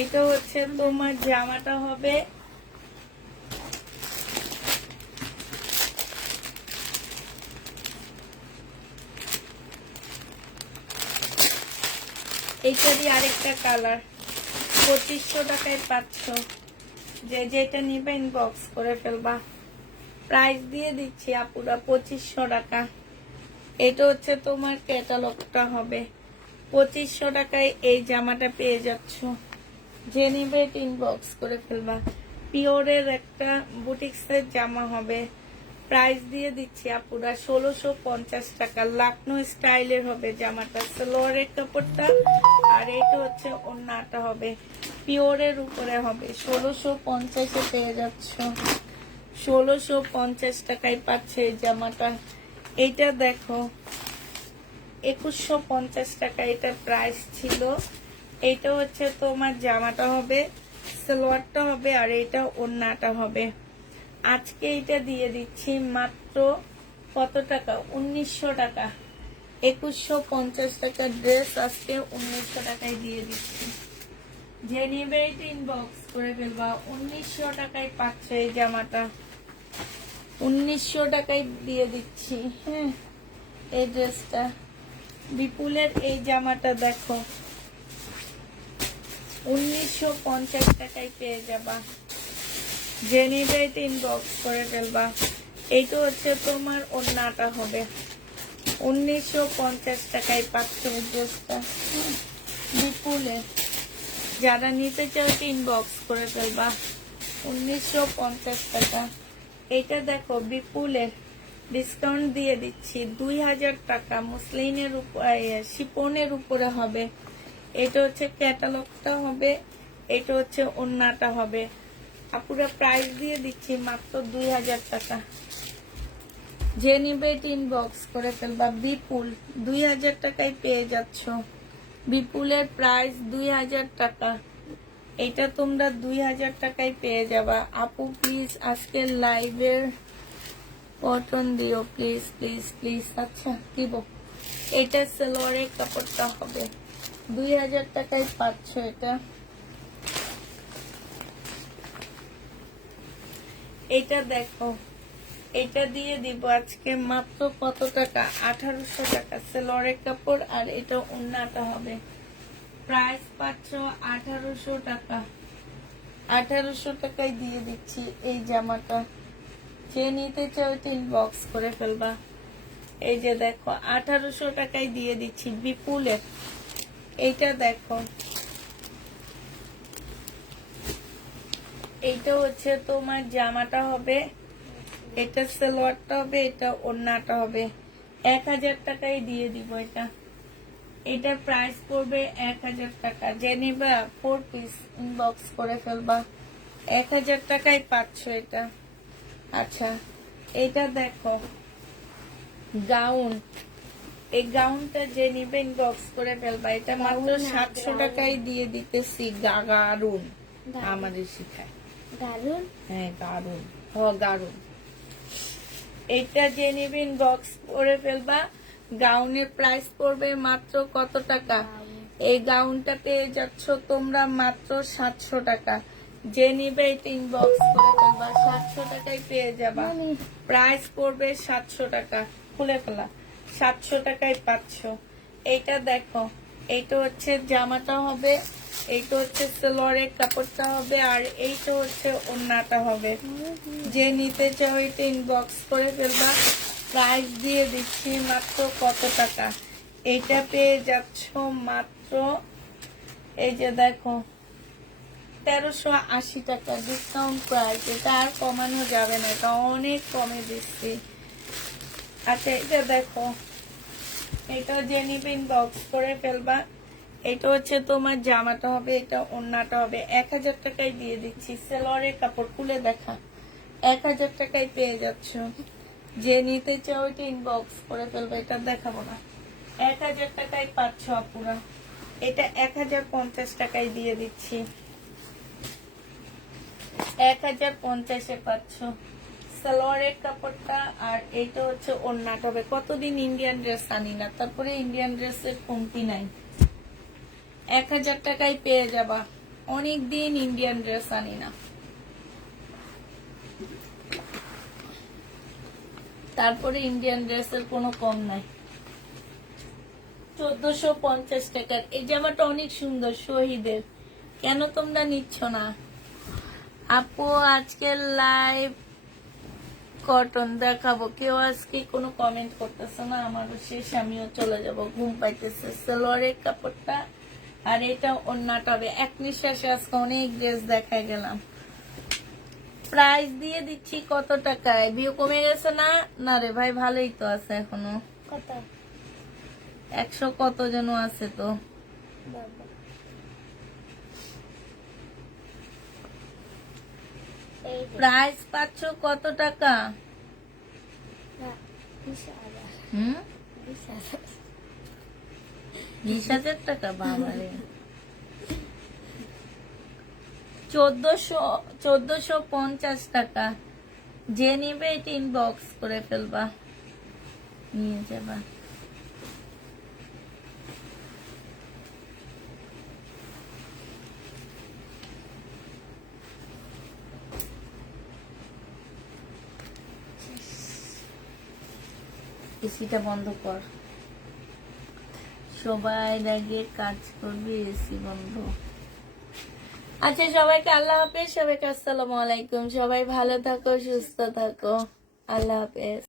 এটা হচ্ছে তোমার জামাটা হবে, এইটারই আরেকটা কালার, 2500 টাকায় পাচ্ছ। যে যেটা নিবে ইনবক্স করে ফেলবা। প্রাইস দিয়ে দিচ্ছি আপুরা 2500 টাকা। এটা হচ্ছে তোমার ক্যাটালগটা হবে। 2500 টাকায় এই জামাটা পেয়ে যাচ্ছ। যে নিবে ইনবক্স করে ফেলবা। পিওরের একটা বুটিক্সের জামা হবে। প্রাইস দিয়ে দিচ্ছি আপুরা 1650 টাকা। লাকনো স্টাইলের হবে জামাটা, সালোয়ারের কাপড়টা, আর এটা হচ্ছে ওড়নাটা হবে পিওরের উপরে হবে। 1650-এ পেয়ে যাচ্ছ। 1650 টাকায় পাচ্ছে এই জামাটা। এইটা দেখো 2150 টাকা এটা প্রাইস ছিল। এইটা হচ্ছে তোমার জামাটা হবে, সালোয়ারটা হবে, আর এটা ওড়নাটা হবে। আজকে এটা দিয়ে দিচ্ছি মাত্র কত টাকা, 1900 টাকা। 2150 টাকা ড্রেস আজকে 1900 টাকায় দিয়ে দিচ্ছি। যে নিবে এটা ইনবক্স করে ফেলবা। 1900 টাকায় পাচ্ছে এই জামাটা, 1900 টাকায় দিয়ে দিচ্ছি। হ্যাঁ, এই ড্রেসটা বিপুলের এই জামাটা দেখো 1950 টাকায় পেয়ে যাবা। যে নিবে এটা ইনবক্স করে ফেলবা। এইটা হচ্ছে তোমার ওড়নাটা হবে। 1950 টাকায় পাচ্ছ এই ড্রেসটা বিপুলের। যারা নিতে চাও এটা ইনবক্স করে ফেলবা। 1950 টাকা। এটা দেখো বিপুলের, ডিসকাউন্ট দিয়ে দিচ্ছি 2000 টাকা। মুসলিনের উপরে, শিপনের উপরে হবে। এটা হচ্ছে ক্যাটালগটা হবে, এটা হচ্ছে ওড়নাটা হবে। আপুরা প্রাইস দিয়ে দিচ্ছি মাত্র 2000 টাকা। যে নিবে এটা ইনবক্স করে ফেলবা। বিপুল 2000 টাকায় পেয়ে যাচ্ছ। বিপুলের প্রাইস 2000 টাকা। এটা তোমরা 2000 টাকায় পেয়ে যাবা। আপু প্লিজ আজকের লাইভের কটন দিও প্লিজ প্লিজ প্লিজ। আচ্ছা দিব। এটা সালোয়ারের কাপড়টা হবে। 2000 টাকায় পাচ্ছ এটা। এটা দেখো, এটা দিয়ে দিব আজকে মাত্র কত টাকা, 1800 টাকা। সালোয়ারের কাপড়, আর এটা ওড়নাটা হবে। প্রাইস পাচ্ছ 1800 টাকা। 1800 টাকায় দিয়ে দিচ্ছি এই জামাটা। যে নিতে চাও ইনবক্স করে ফেলবা। এই যে দেখো 1800 টাকায় দিয়ে দিচ্ছি বিপুলের। এইটা দেখো, এইটা হচ্ছে তোমার জামাটা হবে, এটা সালোয়ারটা হবে, এটা ওড়নাটা হবে। 1000 টাকায় দিয়ে দিব এটা। এটার প্রাইস পড়বে 1000 টাকা। যে নিবা 4 পিস ইনবক্স করে ফেলবা। 1000 টাকায় পাচ্ছ এটা। আচ্ছা, এটা দেখো গাউন। এই গাউনটা যে নিবে ইনবক্স করে ফেলবা। এটা মাত্র 700 টাকায় দিয়ে দিতেছি। গারুন আমাদের শিখায় গারুন। হ্যাঁ গারুন, গারুন। এটা যে নিবে ইনবক্স করে ফেলবা। গাউনের প্রাইস পড়বে মাত্র কত টাকা? এই গাউনটা পেয়ে যাচ্ছ তোমরা মাত্র 700 টাকা। যে নিবে এটা ইনবক্স করে ফেলবা। 700 টাকায় পেয়ে যাবা। প্রাইস পড়বে 700 টাকা। খুলে ফেলা 700 টাকায় পাচ্ছ। এইটা দেখো, এইটা হচ্ছে জামাটা হবে, এইটা হচ্ছে সালোয়ারের কাপড়টা হবে, আর এইটা হচ্ছে ওড়নাটা হবে। যে নিতে চাও এটা ইনবক্স করে ফেলবা। প্রাইস দিয়ে দিচ্ছি মাত্র কত টাকা? এইটা পেয়ে যাচ্ছ মাত্র, এই যে দেখো 1380 টাকা ডিসকাউন্ট প্রাইস। এটা আর কমানো যাবে না, এটা অনেক কমে দিচ্ছি। আচ্ছা, এটা দেখো, এটা যে নিবে ইনবক্স করে ফেলবা। এটা হচ্ছে তোমার জামাটা হবে, এটা ওড়নাটা হবে। 1000 টাকায় দিয়ে দিচ্ছি। সালোয়ারের কাপড় খুলে দেখা। 1000 টাকায় পেয়ে যাচ্ছ। যে নিতে চাও এটা ইনবক্স করে ফেলবে। এটা দেখাবো না। 1000 টাকায় পাচ্ছ আপুরা। এটা 1050 টাকায় দিয়ে দিচ্ছি। 1050-এ পাচ্ছ সালোয়ারের কাপড়টা, আর এইটা হচ্ছে ওড়নাটা হবে। কতদিন ইন্ডিয়ান ড্রেস আনি না, তারপরে ইন্ডিয়ান ড্রেসের কমতি নাই। 1000 টাকায় পেয়ে যাবা। অনেক দিন ইন্ডিয়ান ড্রেস আনি না, তারপরে ইন্ডিয়ান ড্রেসের কোনো কম নাই। 1450 টাকার। এই জামাটা অনেক সুন্দর, শহীদের। কেন তোমরা নিচ্ছ না? আপু আজকের লাইভ কটন দেখাবো, কেউ আজকে কোনো কমেন্ট করতেছে না। আমারও শেষ, আমিও চলে যাব, ঘুম পাইতেছে। সালোয়ারের কাপড়টা আর এটা ওন্নাটা হবে এক নিঃশ্বাসে। আজকে অনেক ড্রেস দেখায় গেলাম। প্রাইস দিয়ে দিচ্ছি কত টাকায়? ভিউ কমে গেছে না? না রে ভাই, ভালোই তো আছে এখনো। কত? 100 কত যেন আছে তো। বাবা, এই যে। প্রাইস পাচ্ছ কত টাকা? না, 20,000। হুম, 20,000। 20,000 টাকা? বাবারে। 1450 টাকা। যে নিবে এটা ইনবক্স করে ফেলবা, নিয়ে যাবা। এসিটা বন্ধ কর, সবাই আগে কাজ করবে, এসি বন্ধ। আচ্ছা, সবাইকে আল্লাহ হাফেজ, সবাইকে আসসালামু আলাইকুম। সবাই ভালো থাকো, সুস্থ থাকো। আল্লাহ হাফেজ।